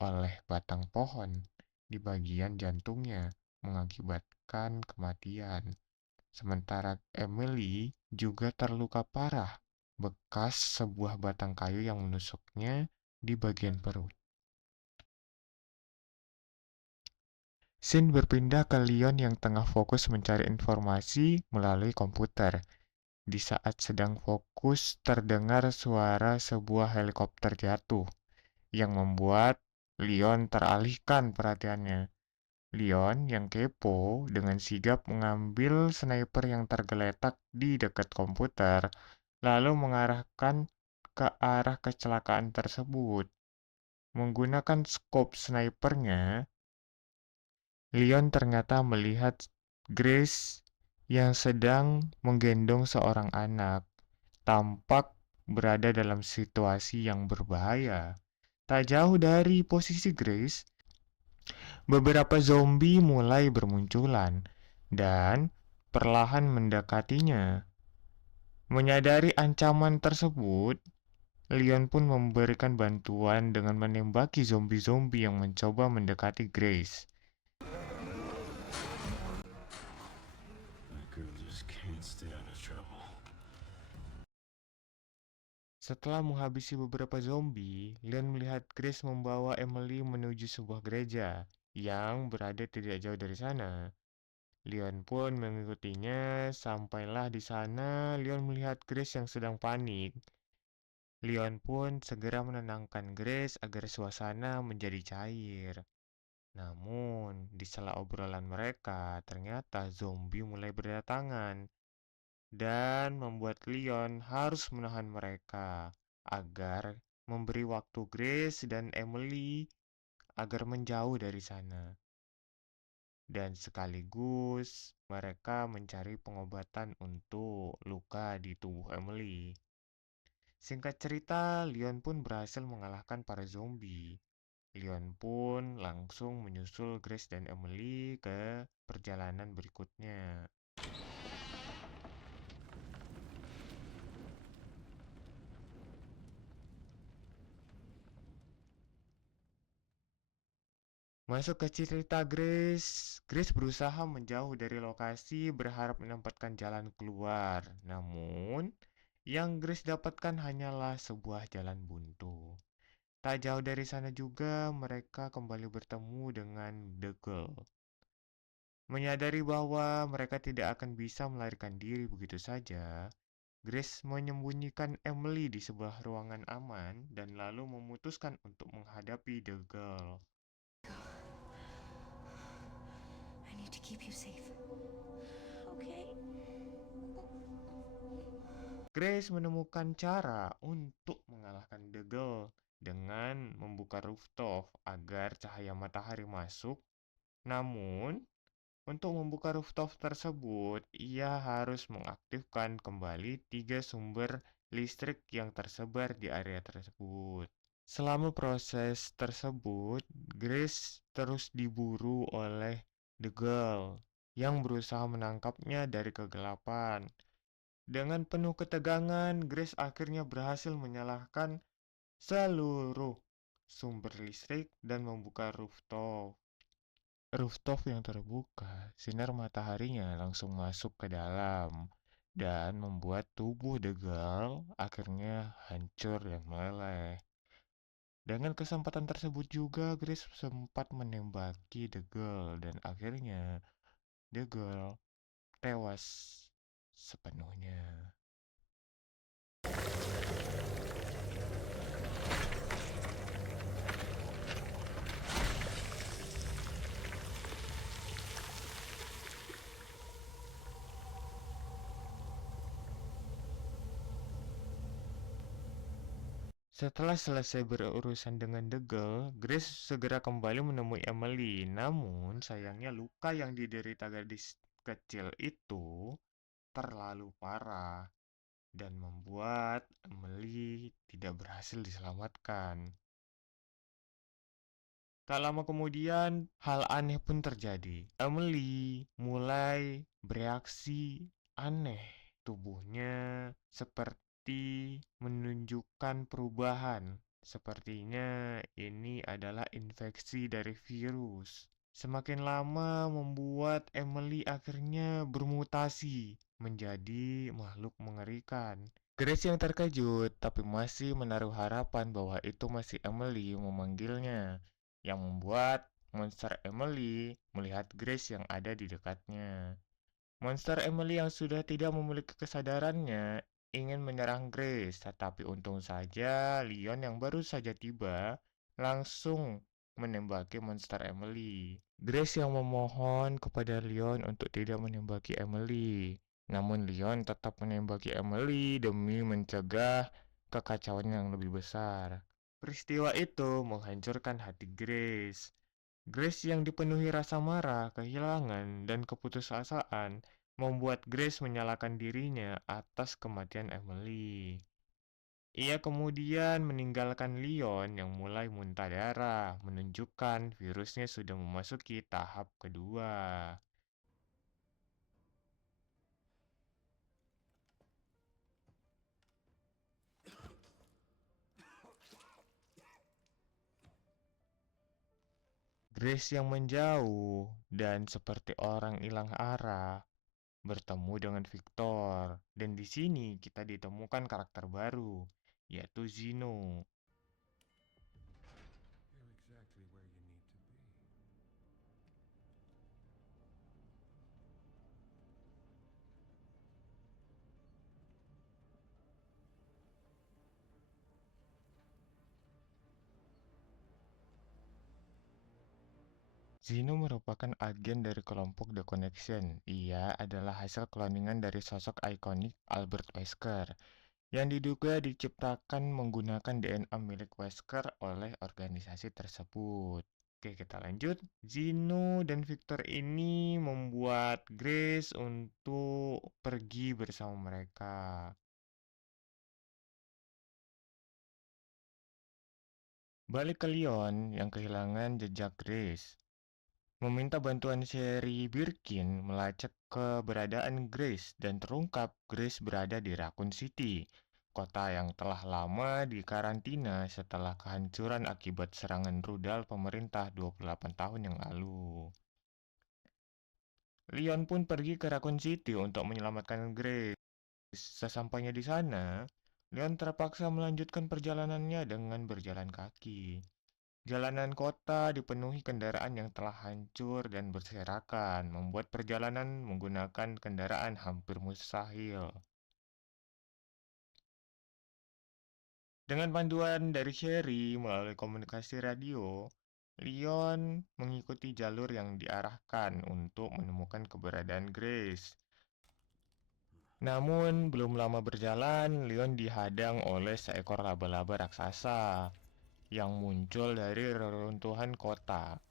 oleh batang pohon di bagian jantungnya, mengakibatkan kematian. Sementara Emily juga terluka parah, bekas sebuah batang kayu yang menusuknya di bagian perut. Scene berpindah ke Leon yang tengah fokus mencari informasi melalui komputer. Di saat sedang fokus, terdengar suara sebuah helikopter jatuh yang membuat Leon teralihkan perhatiannya. Leon yang kepo dengan sigap mengambil sniper yang tergeletak di dekat komputer, lalu mengarahkan ke arah kecelakaan tersebut. Menggunakan scope snipernya, Leon ternyata melihat Grace yang sedang menggendong seorang anak, tampak berada dalam situasi yang berbahaya. Tak jauh dari posisi Grace, beberapa zombie mulai bermunculan dan perlahan mendekatinya. Menyadari ancaman tersebut, Leon pun memberikan bantuan dengan menembaki zombie-zombie yang mencoba mendekati Grace. That girl just can't stay out of trouble. Setelah menghabisi beberapa zombie, Leon melihat Grace membawa Emily menuju sebuah gereja yang berada tidak jauh dari sana. Leon pun mengikutinya. Sampailah di sana, Leon melihat Grace yang sedang panik. Leon pun segera menenangkan Grace agar suasana menjadi cair. Namun, di sela obrolan mereka, ternyata zombie mulai berdatangan dan membuat Leon harus menahan mereka agar memberi waktu Grace dan Emily agar menjauh dari sana. Dan sekaligus mereka mencari pengobatan untuk luka di tubuh Emily. Singkat cerita, Leon pun berhasil mengalahkan para zombie. Leon pun langsung menyusul Grace dan Emily ke perjalanan berikutnya. Masuk ke cerita Grace. Grace berusaha menjauh dari lokasi berharap menempatkan jalan keluar. Namun, yang Grace dapatkan hanyalah sebuah jalan buntu. Tak jauh dari sana juga mereka kembali bertemu dengan The Girl. Menyadari bahwa mereka tidak akan bisa melarikan diri begitu saja, Grace menyembunyikan Emily di sebuah ruangan aman dan lalu memutuskan untuk menghadapi The Girl. I need to keep you safe. Okay. Grace menemukan cara untuk mengalahkan The Girl dengan membuka rooftop agar cahaya matahari masuk. Namun, untuk membuka rooftop tersebut, ia harus mengaktifkan kembali 3 sumber listrik yang tersebar di area tersebut. Selama proses tersebut, Grace terus diburu oleh The Girl yang berusaha menangkapnya dari kegelapan. Dengan penuh ketegangan, Grace akhirnya berhasil menyalakan seluruh sumber listrik dan membuka rooftop. Rooftop yang terbuka, sinar mataharinya langsung masuk ke dalam dan membuat tubuh The Girl akhirnya hancur dan meleleh. Dengan kesempatan tersebut juga Grace sempat menembaki The Girl dan akhirnya The Girl tewas sepenuhnya. Setelah selesai berurusan dengan The Girl, Grace segera kembali menemui Emily. Namun, sayangnya luka yang diderita gadis kecil itu terlalu parah dan membuat Emily tidak berhasil diselamatkan. Tak lama kemudian, hal aneh pun terjadi. Emily mulai bereaksi aneh Tubuhnya seperti menunjukkan perubahan. Sepertinya ini adalah infeksi dari virus. Semakin lama membuat Emily akhirnya bermutasi menjadi makhluk mengerikan. Grace yang terkejut tapi masih menaruh harapan bahwa itu masih Emily memanggilnya, yang membuat monster Emily melihat Grace yang ada di dekatnya. Monster Emily yang sudah tidak memiliki kesadarannya ingin menyerang Grace, tetapi untung saja Leon yang baru saja tiba langsung menembaki monster Emily. Grace yang memohon kepada Leon untuk tidak menembaki Emily. Namun Leon tetap menembaki Emily demi mencegah kekacauan yang lebih besar. Peristiwa itu menghancurkan hati Grace. Grace yang dipenuhi rasa marah, kehilangan, dan keputusasaan membuat Grace menyalahkan dirinya atas kematian Emily. Ia kemudian meninggalkan Leon yang mulai muntah darah, menunjukkan virusnya sudah memasuki tahap kedua. Grace yang menjauh dan seperti orang hilang arah bertemu dengan Victor, dan di sini kita ditemukan karakter baru, yaitu Zeno. You're exactly where you need to be. Zeno merupakan agen dari kelompok The Connection. Ia adalah hasil kloningan dari sosok ikonik Albert Wesker, yang diduga diciptakan menggunakan DNA milik Wesker oleh organisasi tersebut. Oke, kita lanjut. Zeno dan Victor ini membuat Grace untuk pergi bersama mereka. Balik ke Leon yang kehilangan jejak Grace, meminta bantuan Sherry Birkin melacak keberadaan Grace dan terungkap Grace berada di Raccoon City, kota yang telah lama dikarantina setelah kehancuran akibat serangan rudal pemerintah 28 tahun yang lalu. Leon pun pergi ke Raccoon City untuk menyelamatkan Grace. Sesampainya di sana, Leon terpaksa melanjutkan perjalanannya dengan berjalan kaki. Jalanan kota dipenuhi kendaraan yang telah hancur dan berserakan, membuat perjalanan menggunakan kendaraan hampir mustahil. Dengan panduan dari Sherry melalui komunikasi radio, Leon mengikuti jalur yang diarahkan untuk menemukan keberadaan Grace. Namun, belum lama berjalan, Leon dihadang oleh seekor laba-laba raksasa yang muncul dari reruntuhan kota.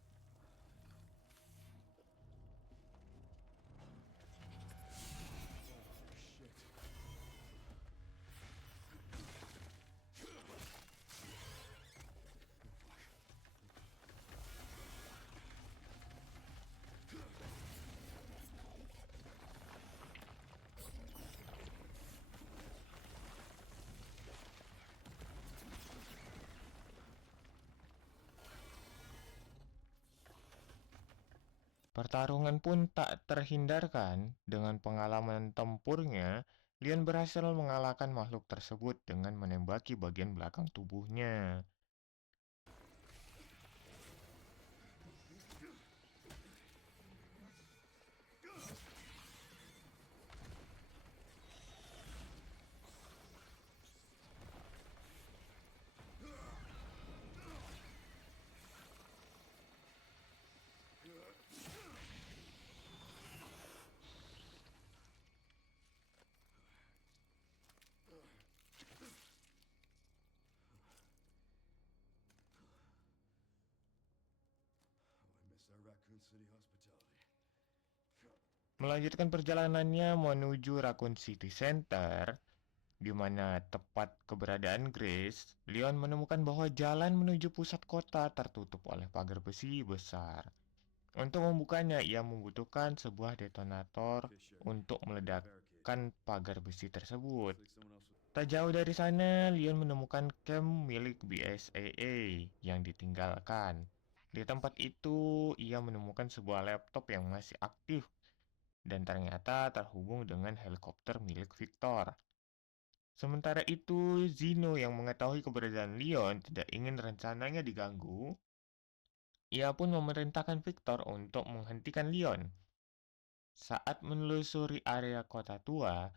Pertarungan pun tak terhindarkan. Dengan pengalaman tempurnya, Leon berhasil mengalahkan makhluk tersebut dengan menembaki bagian belakang tubuhnya. I miss our Raccoon City hospitality. Melanjutkan perjalanannya menuju Raccoon City Center, di mana tepat keberadaan Grace, Leon menemukan bahwa jalan menuju pusat kota tertutup oleh pagar besi besar. Untuk membukanya, ia membutuhkan sebuah detonator untuk meledakkan meledakkan pagar besi tersebut. Tak jauh dari sana, Leon menemukan camp milik BSAA yang ditinggalkan. Di tempat itu, ia menemukan sebuah laptop yang masih aktif dan ternyata terhubung dengan helikopter milik Victor. Sementara itu, Zeno yang mengetahui keberadaan Leon tidak ingin rencananya diganggu. Ia pun memerintahkan Victor untuk menghentikan Leon. Saat menelusuri area kota tua,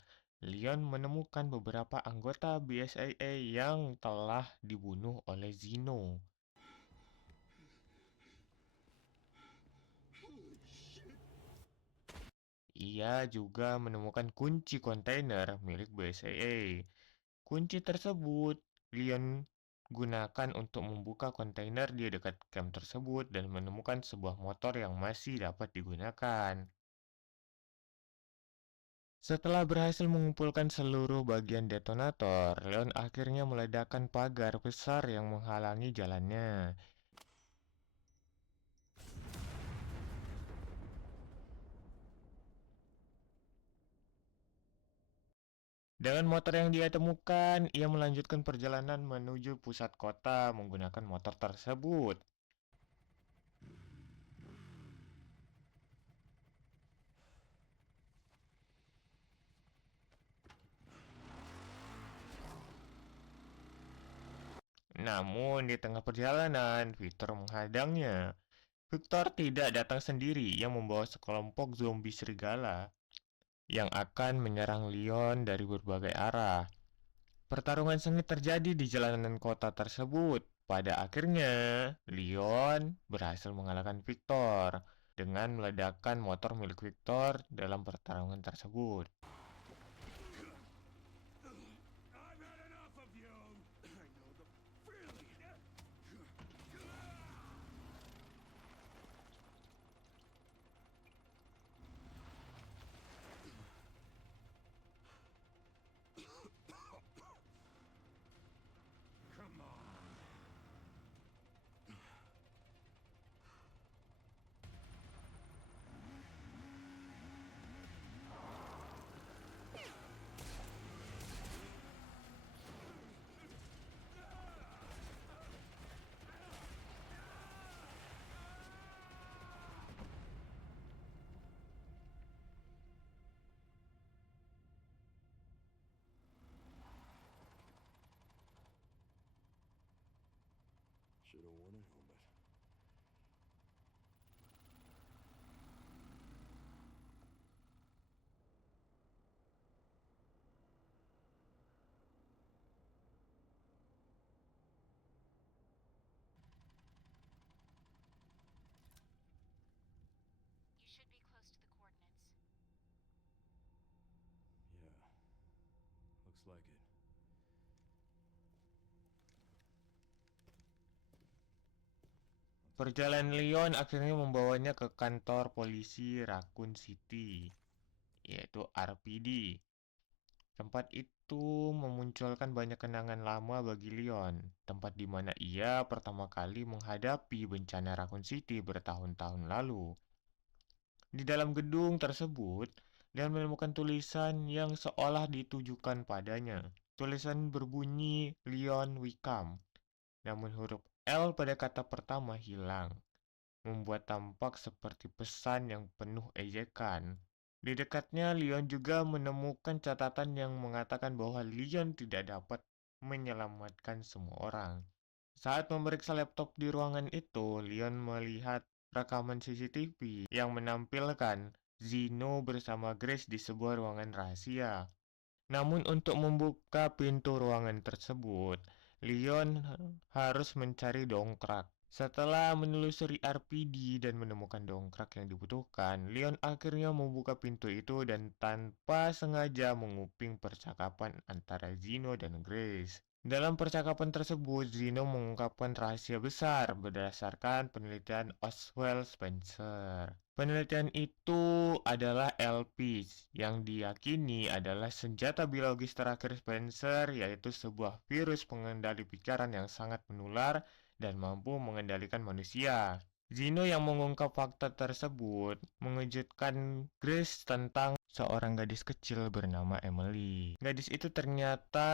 Leon menemukan beberapa anggota BSAA yang telah dibunuh oleh Zeno. Ia juga menemukan kunci kontainer milik BSAA. Kunci tersebut Leon gunakan untuk membuka kontainer di dekat camp tersebut dan menemukan sebuah motor yang masih dapat digunakan. Setelah berhasil mengumpulkan seluruh bagian detonator, Leon akhirnya meledakkan pagar besar yang menghalangi jalannya. Dengan motor yang dia temukan, ia melanjutkan perjalanan menuju pusat kota menggunakan motor tersebut. Namun, di tengah perjalanan, Victor menghadangnya. Victor tidak datang sendiri, ia membawa sekelompok zombie serigala yang akan menyerang Leon dari berbagai arah. Pertarungan sengit terjadi di jalanan kota tersebut. Pada akhirnya, Leon berhasil mengalahkan Victor dengan meledakkan motor milik Victor dalam pertarungan tersebut. I've had enough of you! I know the feeling! Come on! Should've worn a helmet. You should be close to the coordinates. Yeah. Looks like it. Perjalanan Leon akhirnya membawanya ke kantor polisi Raccoon City, yaitu RPD. Tempat itu memunculkan banyak kenangan lama bagi Leon, tempat di mana ia pertama kali menghadapi bencana Raccoon City bertahun-tahun lalu. Di dalam gedung tersebut, Leon menemukan tulisan yang seolah ditujukan padanya. Tulisan berbunyi Leon Wickham, namun huruf L pada kata pertama hilang, membuat tampak seperti pesan yang penuh ejekan. Di dekatnya, Leon juga menemukan catatan yang mengatakan bahwa Leon tidak dapat menyelamatkan semua orang. Saat memeriksa laptop di ruangan itu, Leon melihat rekaman CCTV yang menampilkan Zeno bersama Grace di sebuah ruangan rahasia. Namun untuk membuka pintu ruangan tersebut, Leon harus mencari dongkrak. Setelah menelusuri RPD dan menemukan dongkrak yang dibutuhkan, Leon akhirnya membuka pintu itu dan tanpa sengaja menguping percakapan antara Zeno dan Grace. Dalam percakapan tersebut, Zeno mengungkapkan rahasia besar berdasarkan penelitian Oswald Spencer. Penelitian itu adalah LPs yang diyakini adalah senjata biologis terakhir Spencer, yaitu sebuah virus pengendali pikiran yang sangat menular dan mampu mengendalikan manusia. Zeno yang mengungkap fakta tersebut mengejutkan Grace tentang seorang gadis kecil bernama Emily. Gadis itu ternyata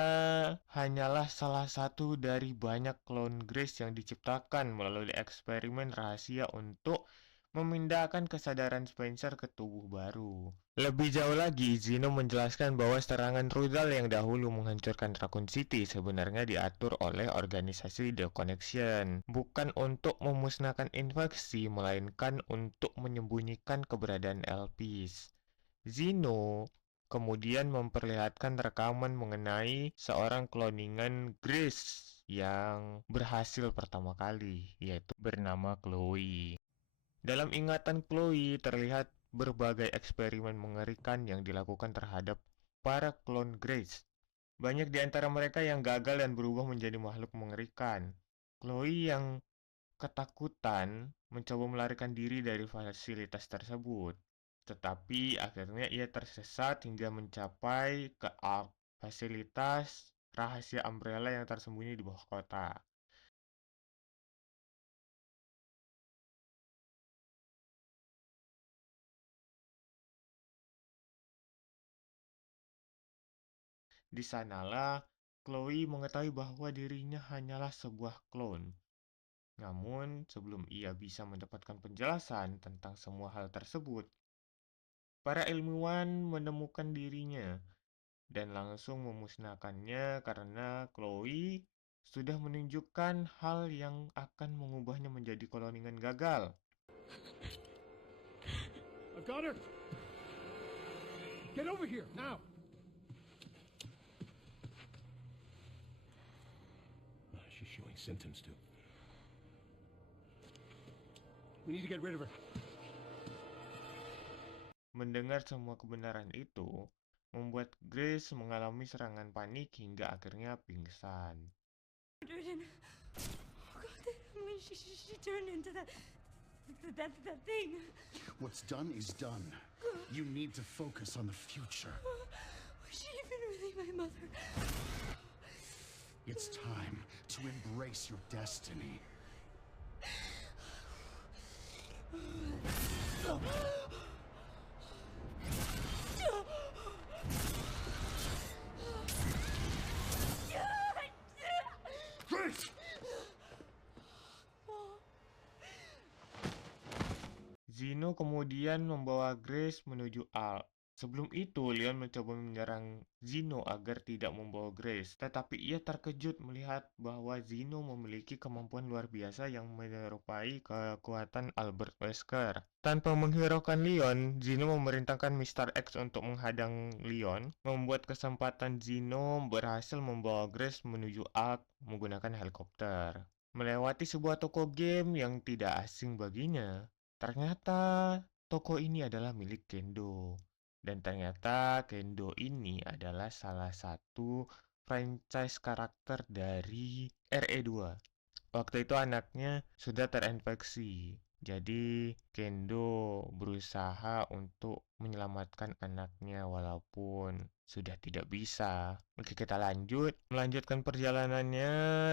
hanyalah salah satu dari banyak klon Grace yang diciptakan melalui eksperimen rahasia untuk memindahkan kesadaran Spencer ke tubuh baru. Lebih jauh lagi, Zeno menjelaskan bahwa serangan rudal yang dahulu menghancurkan Raccoon City sebenarnya diatur oleh organisasi The Connection, bukan untuk memusnahkan infeksi, melainkan untuk menyembunyikan keberadaan Elpis. Zeno kemudian memperlihatkan rekaman mengenai seorang kloningan Grace yang berhasil pertama kali, yaitu bernama Chloe. Dalam ingatan Chloe terlihat berbagai eksperimen mengerikan yang dilakukan terhadap para klon Grace. Banyak di antara mereka yang gagal dan berubah menjadi makhluk mengerikan. Chloe yang ketakutan mencoba melarikan diri dari fasilitas tersebut. Tetapi akhirnya ia tersesat hingga mencapai ke Ark, fasilitas rahasia Umbrella yang tersembunyi di bawah kota. Di sanalah Chloe mengetahui bahwa dirinya hanyalah sebuah klon. Namun, sebelum ia bisa mendapatkan penjelasan tentang semua hal tersebut, para ilmuwan menemukan dirinya dan langsung memusnahkannya karena Chloe sudah menunjukkan hal yang akan mengubahnya menjadi kloningan gagal. I've got her! Get over here, now! She's showing symptoms too. We need to get rid of her. Mendengar semua kebenaran itu, membuat Grace mengalami serangan panik hingga akhirnya pingsan. Oh God, I mean, she turned into that thing. What's done is done. You need to focus on the future. Was she even really my mother? It's time to embrace your destiny. Grace! Zeno kemudian membawa Grace menuju Ark. Sebelum itu, Leon mencoba menyerang Zeno agar tidak membawa Grace, tetapi ia terkejut melihat bahwa Zeno memiliki kemampuan luar biasa yang menyerupai kekuatan Albert Wesker. Tanpa menghiraukan Leon, Zeno memerintahkan Mr. X untuk menghadang Leon, membuat kesempatan Zeno berhasil membawa Grace menuju Ark menggunakan helikopter. Melewati sebuah toko game yang tidak asing baginya, ternyata toko ini adalah milik Kendo. Dan ternyata Kendo ini adalah salah satu franchise karakter dari RE2. Waktu itu anaknya sudah terinfeksi. Jadi Kendo berusaha untuk menyelamatkan anaknya walaupun sudah tidak bisa. Oke, kita melanjutkan perjalanannya.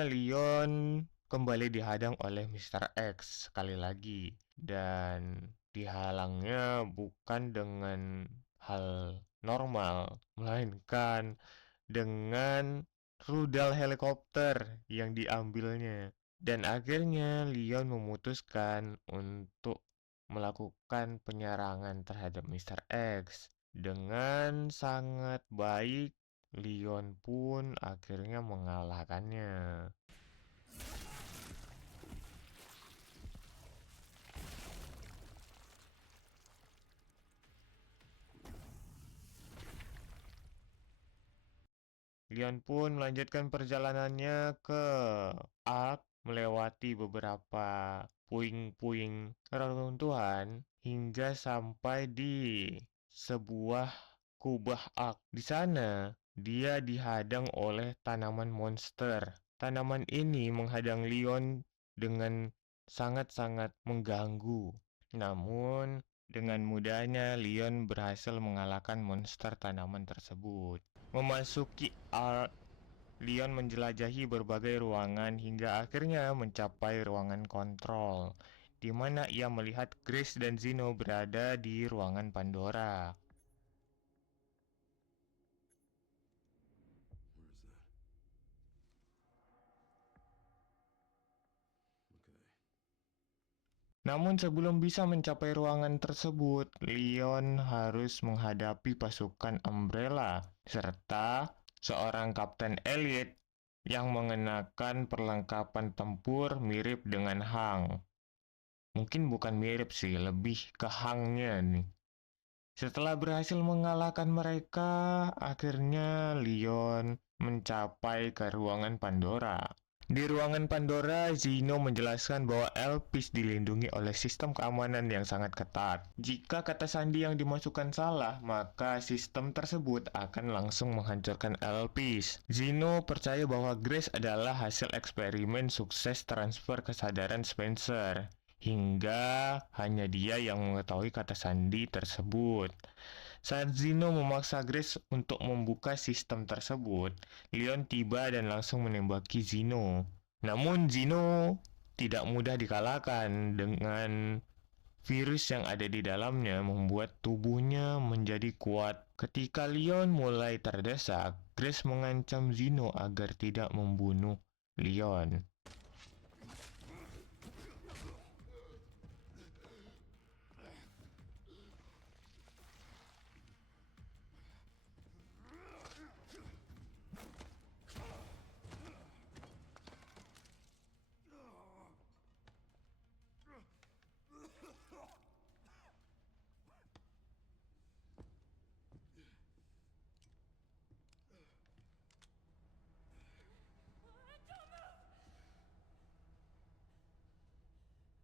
Leon kembali dihadang oleh Mr. X sekali lagi. Dan dihalangnya bukan dengan hal normal, melainkan dengan rudal helikopter yang diambilnya. Dan akhirnya Leon memutuskan untuk melakukan penyerangan terhadap Mr. X. Dengan sangat baik, Leon pun akhirnya mengalahkannya. Leon pun melanjutkan perjalanannya ke Ark, melewati beberapa puing-puing reruntuhan hingga sampai di sebuah kubah Ark. Di sana, dia dihadang oleh tanaman monster. Tanaman ini menghadang Leon dengan sangat-sangat mengganggu. Namun, dengan mudahnya Leon berhasil mengalahkan monster tanaman tersebut. Memasuki Ark, Leon menjelajahi berbagai ruangan hingga akhirnya mencapai ruangan kontrol, di mana ia melihat Grace dan Zeno berada di ruangan Pandora. Namun sebelum bisa mencapai ruangan tersebut, Leon harus menghadapi pasukan Umbrella serta seorang Kapten Elliot yang mengenakan perlengkapan tempur mirip dengan Hank. Mungkin bukan mirip sih, lebih ke Hank-nya nih. Setelah berhasil mengalahkan mereka, akhirnya Leon mencapai ke ruangan Pandora. Di ruangan Pandora, Zeno menjelaskan bahwa Elpis dilindungi oleh sistem keamanan yang sangat ketat. Jika kata sandi yang dimasukkan salah, maka sistem tersebut akan langsung menghancurkan Elpis. Zeno percaya bahwa Grace adalah hasil eksperimen sukses transfer kesadaran Spencer, hingga hanya dia yang mengetahui kata sandi tersebut. Saat Zeno memaksa Grace untuk membuka sistem tersebut, Leon tiba dan langsung menembaki Zeno. Namun Zeno tidak mudah dikalahkan dengan virus yang ada di dalamnya membuat tubuhnya menjadi kuat. Ketika Leon mulai terdesak, Grace mengancam Zeno agar tidak membunuh Leon.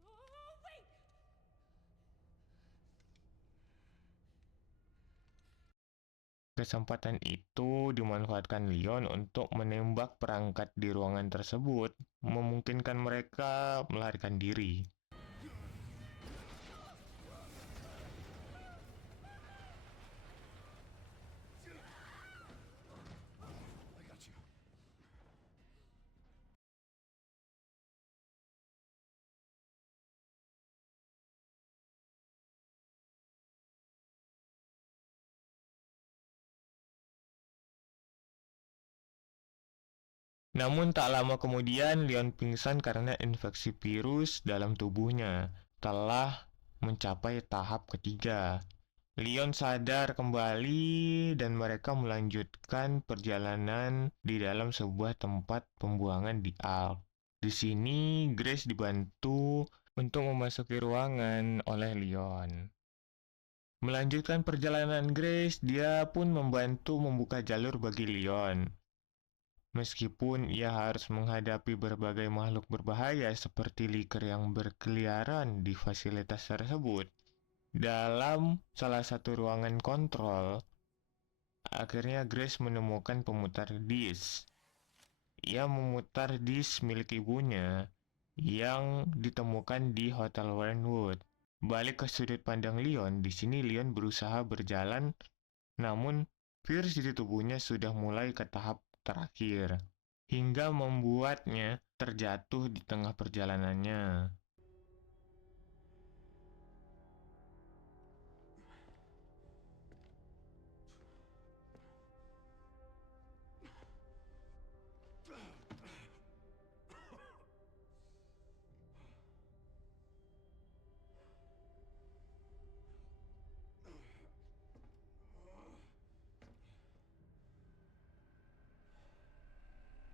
Oh, wait! Kesempatan itu dimanfaatkan Leon untuk menembak perangkat di ruangan tersebut, memungkinkan mereka melarikan diri. I got you. Namun tak lama kemudian Leon pingsan karena infeksi virus dalam tubuhnya telah mencapai tahap ketiga. Leon sadar kembali dan mereka melanjutkan perjalanan di dalam sebuah tempat pembuangan di Alp. Di sini Grace dibantu untuk memasuki ruangan oleh Leon. Melanjutkan perjalanan Grace, dia pun membantu membuka jalur bagi Leon. Meskipun ia harus menghadapi berbagai makhluk berbahaya seperti liker yang berkeliaran di fasilitas tersebut. Dalam salah satu ruangan kontrol, akhirnya Grace menemukan pemutar disk. Ia memutar disk milik ibunya yang ditemukan di Hotel Wernwood. Balik ke sudut pandang Leon, di sini Leon berusaha berjalan, namun virus di tubuhnya sudah mulai ke tahap terakhir, hingga membuatnya terjatuh di tengah perjalanannya.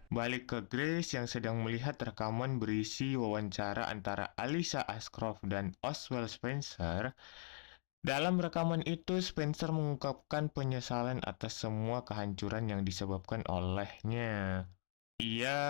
Balik ke Grace yang sedang melihat rekaman berisi wawancara antara Alyssa Ashcroft dan Oswald Spencer. Dalam rekaman itu, Spencer mengungkapkan penyesalan atas semua kehancuran yang disebabkan olehnya. Ia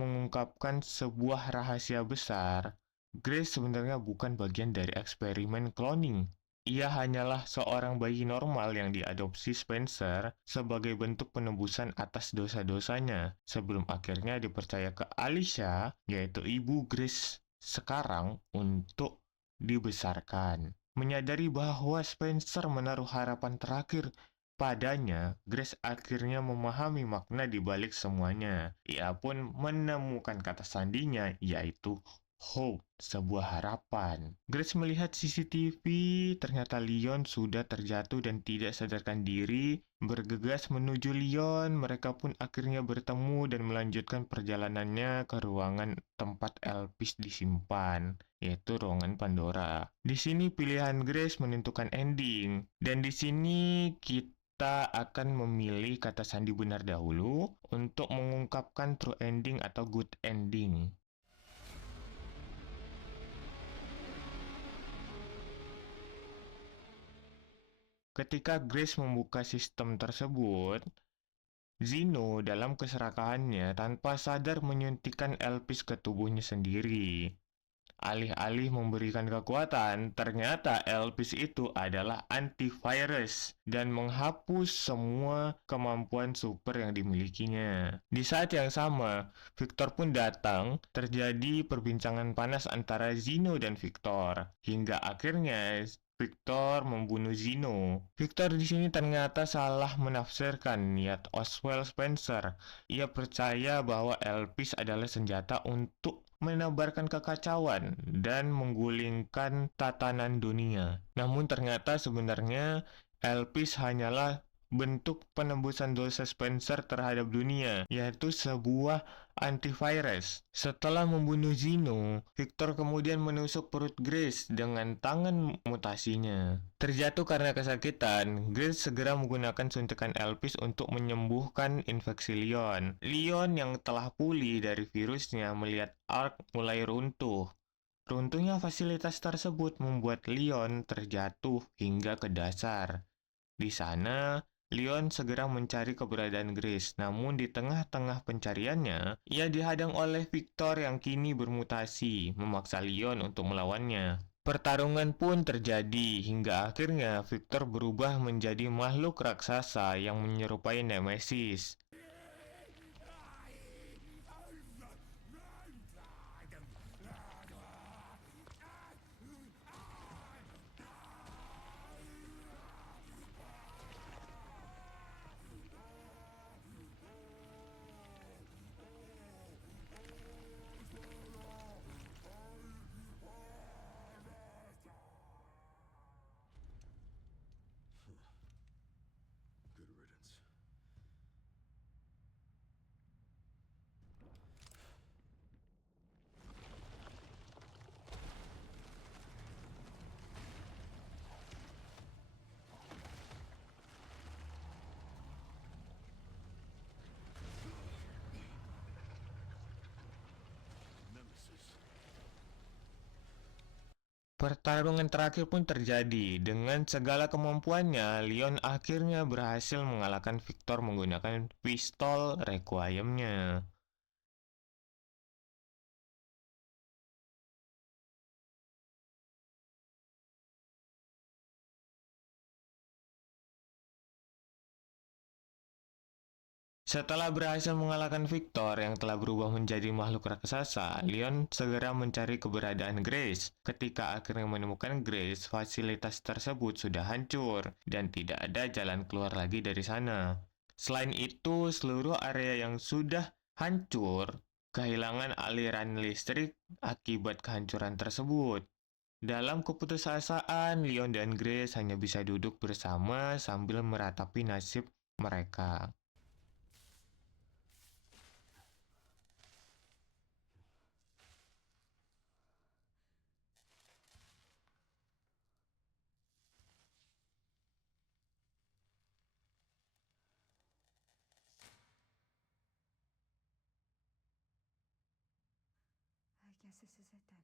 mengungkapkan sebuah rahasia besar. Grace sebenarnya bukan bagian dari eksperimen cloning. Ia hanyalah seorang bayi normal yang diadopsi Spencer sebagai bentuk penebusan atas dosa-dosanya sebelum akhirnya dipercaya ke Alyssa, yaitu ibu Grace sekarang, untuk dibesarkan. Menyadari bahwa Spencer menaruh harapan terakhir padanya, Grace akhirnya memahami makna di balik semuanya. Ia pun menemukan kata sandinya, yaitu hope, sebuah harapan. Grace melihat CCTV, ternyata Leon sudah terjatuh dan tidak sadarkan diri. Bergegas menuju Leon, mereka pun akhirnya bertemu dan melanjutkan perjalanannya ke ruangan tempat Elpis disimpan. yaitu ruangan Pandora. Di sini pilihan Grace menentukan ending, dan di sini kita akan memilih kata sandi benar dahulu untuk mengungkapkan true ending atau good ending. Ketika Grace membuka sistem tersebut, Zeno dalam keserakahannya tanpa sadar menyuntikkan Elpis ke tubuhnya sendiri. Alih-alih memberikan kekuatan, ternyata Elpis itu adalah antivirus dan menghapus semua kemampuan super yang dimilikinya. Di saat yang sama, Victor pun datang. Terjadi perbincangan panas antara Zeno dan Victor, hingga akhirnya Victor membunuh Zeno. Victor di sini ternyata salah menafsirkan niat Oswald Spencer. Ia percaya bahwa Elpis adalah senjata untuk menebarkan kekacauan dan menggulingkan tatanan dunia. Namun ternyata sebenarnya Elpis hanyalah bentuk penembusan dosa Spencer terhadap dunia, yaitu sebuah antivirus. Setelah membunuh Zeno, Victor kemudian menusuk perut Grace dengan tangan mutasinya. Terjatuh karena kesakitan, Grace segera menggunakan suntikan Elpis untuk menyembuhkan infeksi Leon. Leon yang telah pulih dari virusnya melihat Ark mulai runtuh. Runtuhnya fasilitas tersebut membuat Leon terjatuh hingga ke dasar. Di sana, Leon segera mencari keberadaan Grace, namun di tengah-tengah pencariannya, ia dihadang oleh Victor yang kini bermutasi, memaksa Leon untuk melawannya. Pertarungan pun terjadi, hingga akhirnya Victor berubah menjadi makhluk raksasa yang menyerupai Nemesis. Good riddance. Pertarungan terakhir pun terjadi. Dengan segala kemampuannya, Leon akhirnya berhasil mengalahkan Victor menggunakan pistol Requiem-nya. Setelah berhasil mengalahkan Victor yang telah berubah menjadi makhluk raksasa, Leon segera mencari keberadaan Grace. Ketika akhirnya menemukan Grace, fasilitas tersebut sudah hancur dan tidak ada jalan keluar lagi dari sana. Selain itu, seluruh area yang sudah hancur kehilangan aliran listrik akibat kehancuran tersebut. Dalam keputusasaan, Leon dan Grace hanya bisa duduk bersama sambil meratapi nasib mereka. I guess this is it then.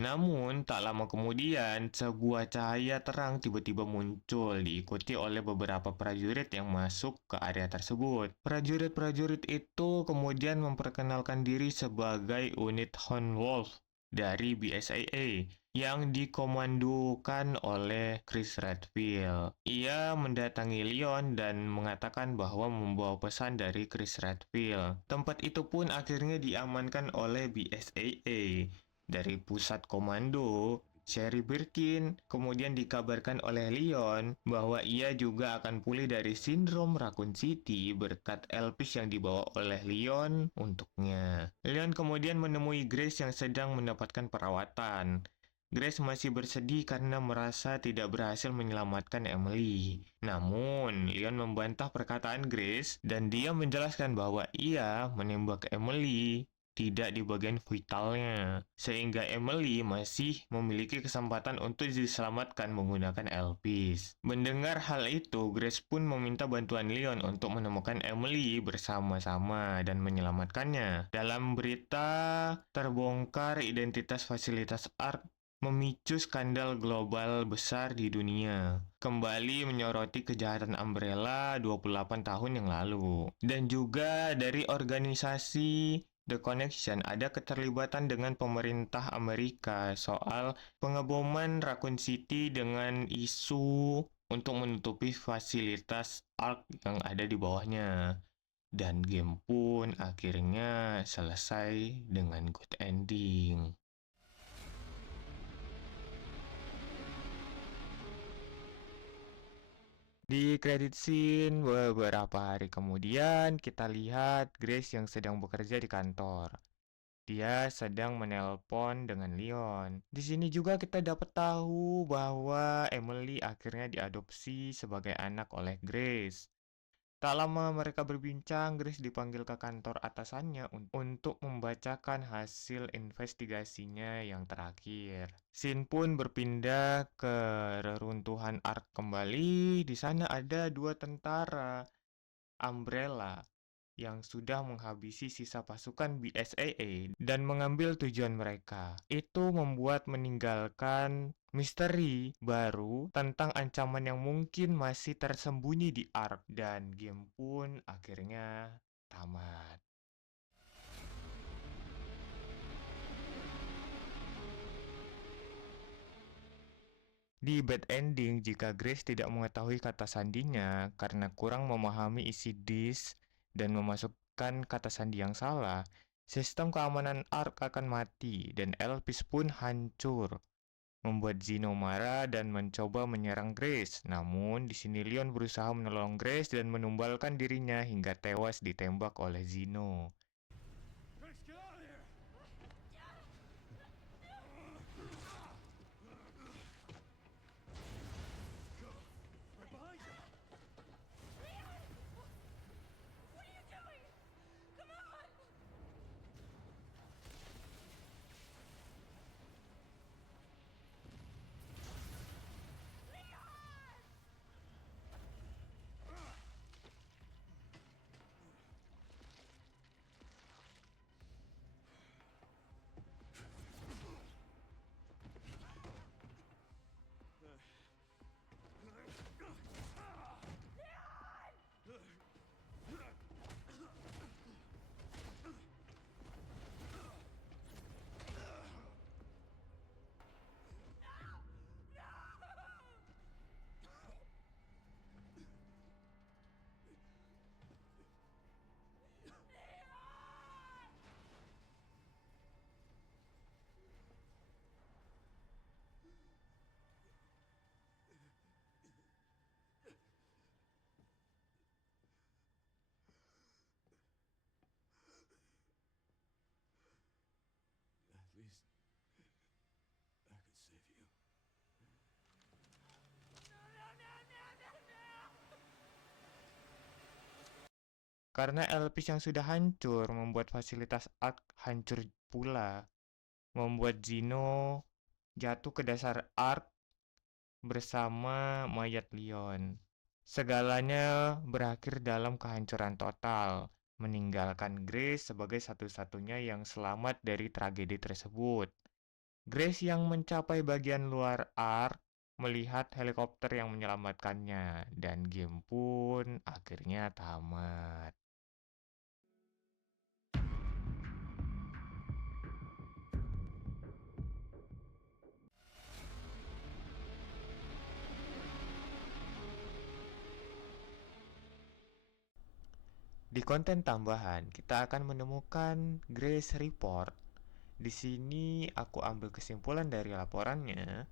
Namun, tak lama kemudian, sebuah cahaya terang tiba-tiba muncul, diikuti oleh beberapa prajurit yang masuk ke area tersebut. Prajurit-prajurit itu kemudian memperkenalkan diri sebagai unit Lone Wolf dari BSAA yang dikomandokan oleh Chris Redfield. Ia mendatangi Leon dan mengatakan bahwa membawa pesan dari Chris Redfield. Tempat itu pun akhirnya diamankan oleh BSAA. Dari pusat komando, Sherry Birkin kemudian dikabarkan oleh Leon bahwa ia juga akan pulih dari sindrom Raccoon City berkat Elpis yang dibawa oleh Leon untuknya. Leon kemudian menemui Grace yang sedang mendapatkan perawatan. Grace masih bersedih karena merasa tidak berhasil menyelamatkan Emily. Namun, Leon membantah perkataan Grace dan dia menjelaskan bahwa ia menembak Emily tidak di bagian vitalnya, sehingga Emily masih memiliki kesempatan untuk diselamatkan menggunakan Elpis. Mendengar hal itu, Grace pun meminta bantuan Leon untuk menemukan Emily bersama-sama dan menyelamatkannya. Dalam berita, terbongkar identitas fasilitas ARK memicu skandal global besar di dunia, kembali menyoroti kejahatan Umbrella 28 tahun yang lalu. Dan juga dari organisasi The Connection ada keterlibatan dengan pemerintah Amerika soal pengeboman Raccoon City dengan isu untuk menutupi fasilitas ARK yang ada di bawahnya. Dan game pun akhirnya selesai dengan good ending. Di credit scene beberapa hari kemudian kita lihat Grace yang sedang bekerja di kantor. Dia sedang menelpon dengan Leon. Di sini juga kita dapat tahu bahwa Emily akhirnya diadopsi sebagai anak oleh Grace. Tak lama mereka berbincang, Grace dipanggil ke kantor atasannya untuk membacakan hasil investigasinya yang terakhir. Scene pun berpindah ke reruntuhan ARK kembali. Di sana ada 2 tentara Umbrella yang sudah menghabisi sisa pasukan BSAA dan mengambil tujuan mereka. Itu membuat meninggalkan misteri baru tentang ancaman yang mungkin masih tersembunyi di ARK, dan game pun akhirnya tamat. Di bad ending, jika Grace tidak mengetahui kata sandinya karena kurang memahami isi disk dan memasukkan kata sandi yang salah, sistem keamanan ARK akan mati dan Elpis pun hancur, membuat Zeno marah dan mencoba menyerang Grace. Namun, di sini Leon berusaha menolong Grace dan menumbalkan dirinya hingga tewas ditembak oleh Zeno. Grace, get out of here! Right behind you! What are you doing? Come on! At least I could save you. Karena Elpis yang sudah hancur, membuat fasilitas ARK hancur pula, membuat Zeno jatuh ke dasar ARK bersama mayat Leon. Segalanya berakhir dalam kehancuran total, meninggalkan Grace sebagai satu-satunya yang selamat dari tragedi tersebut. Grace yang mencapai bagian luar ARK melihat helikopter yang menyelamatkannya, dan game pun akhirnya tamat. Di konten tambahan, kita akan menemukan Grace Report. Di sini aku ambil kesimpulan dari laporannya.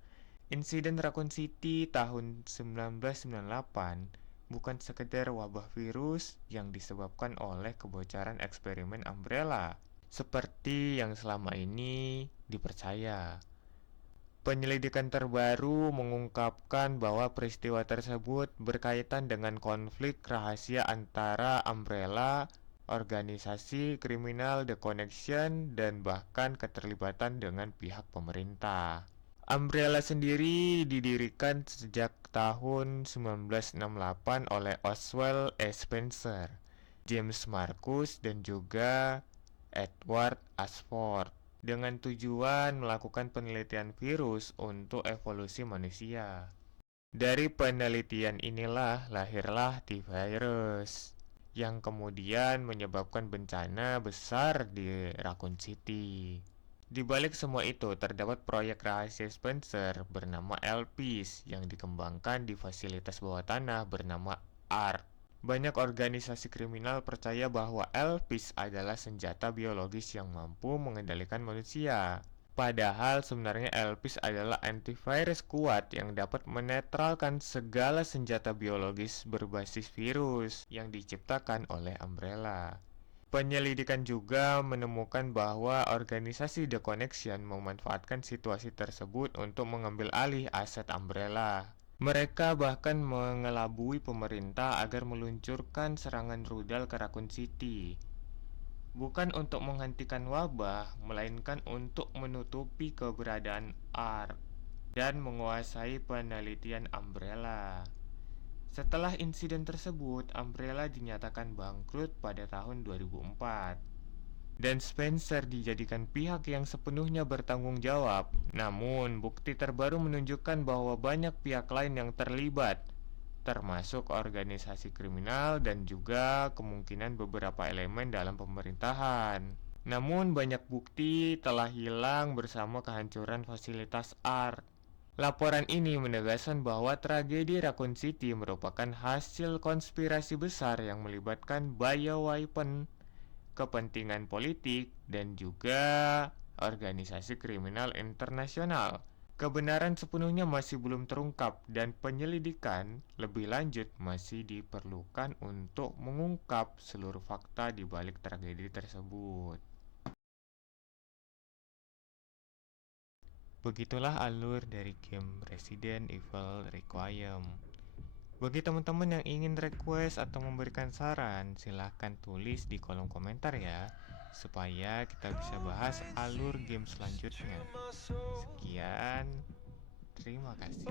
Insiden Raccoon City tahun 1998 bukan sekedar wabah virus yang disebabkan oleh kebocoran eksperimen Umbrella, seperti yang selama ini dipercaya. Penyelidikan terbaru mengungkapkan bahwa peristiwa tersebut berkaitan dengan konflik rahasia antara Umbrella organisasi kriminal The Connection, dan bahkan keterlibatan dengan pihak pemerintah. Umbrella sendiri didirikan sejak tahun 1968 oleh Oswald E. Spencer, James Marcus, dan juga Edward Ashford dengan tujuan melakukan penelitian virus untuk evolusi manusia. Dari penelitian inilah lahirlah T-Virus yang kemudian menyebabkan bencana besar di Raccoon City. Di balik semua itu terdapat proyek rahasia Spencer bernama Elpis yang dikembangkan di fasilitas bawah tanah bernama ARK. Banyak organisasi kriminal percaya bahwa Elpis adalah senjata biologis yang mampu mengendalikan manusia. Padahal sebenarnya Elpis adalah antivirus kuat yang dapat menetralkan segala senjata biologis berbasis virus yang diciptakan oleh Umbrella. Penyelidikan juga menemukan bahwa organisasi The Connection memanfaatkan situasi tersebut untuk mengambil alih aset Umbrella. Mereka bahkan mengelabui pemerintah agar meluncurkan serangan rudal ke Raccoon City. Bukan untuk menghentikan wabah, melainkan untuk menutupi keberadaan ARK dan menguasai penelitian Umbrella. Setelah insiden tersebut, Umbrella dinyatakan bangkrut pada tahun 2004 dan Spencer dijadikan pihak yang sepenuhnya bertanggung jawab. Namun, bukti terbaru menunjukkan bahwa banyak pihak lain yang terlibat, termasuk organisasi kriminal dan juga kemungkinan beberapa elemen dalam pemerintahan. Namun, banyak bukti telah hilang bersama kehancuran fasilitas ARK. Laporan ini menegaskan bahwa tragedi Raccoon City merupakan hasil konspirasi besar yang melibatkan bioweapon, kepentingan politik, dan juga organisasi kriminal internasional. Kebenaran sepenuhnya masih belum terungkap dan penyelidikan lebih lanjut masih diperlukan untuk mengungkap seluruh fakta di balik tragedi tersebut. Begitulah alur dari game Resident Evil Requiem. Bagi teman-teman yang ingin request atau memberikan saran, silahkan tulis di kolom komentar ya, supaya kita bisa bahas alur game selanjutnya. Sekian, terima kasih.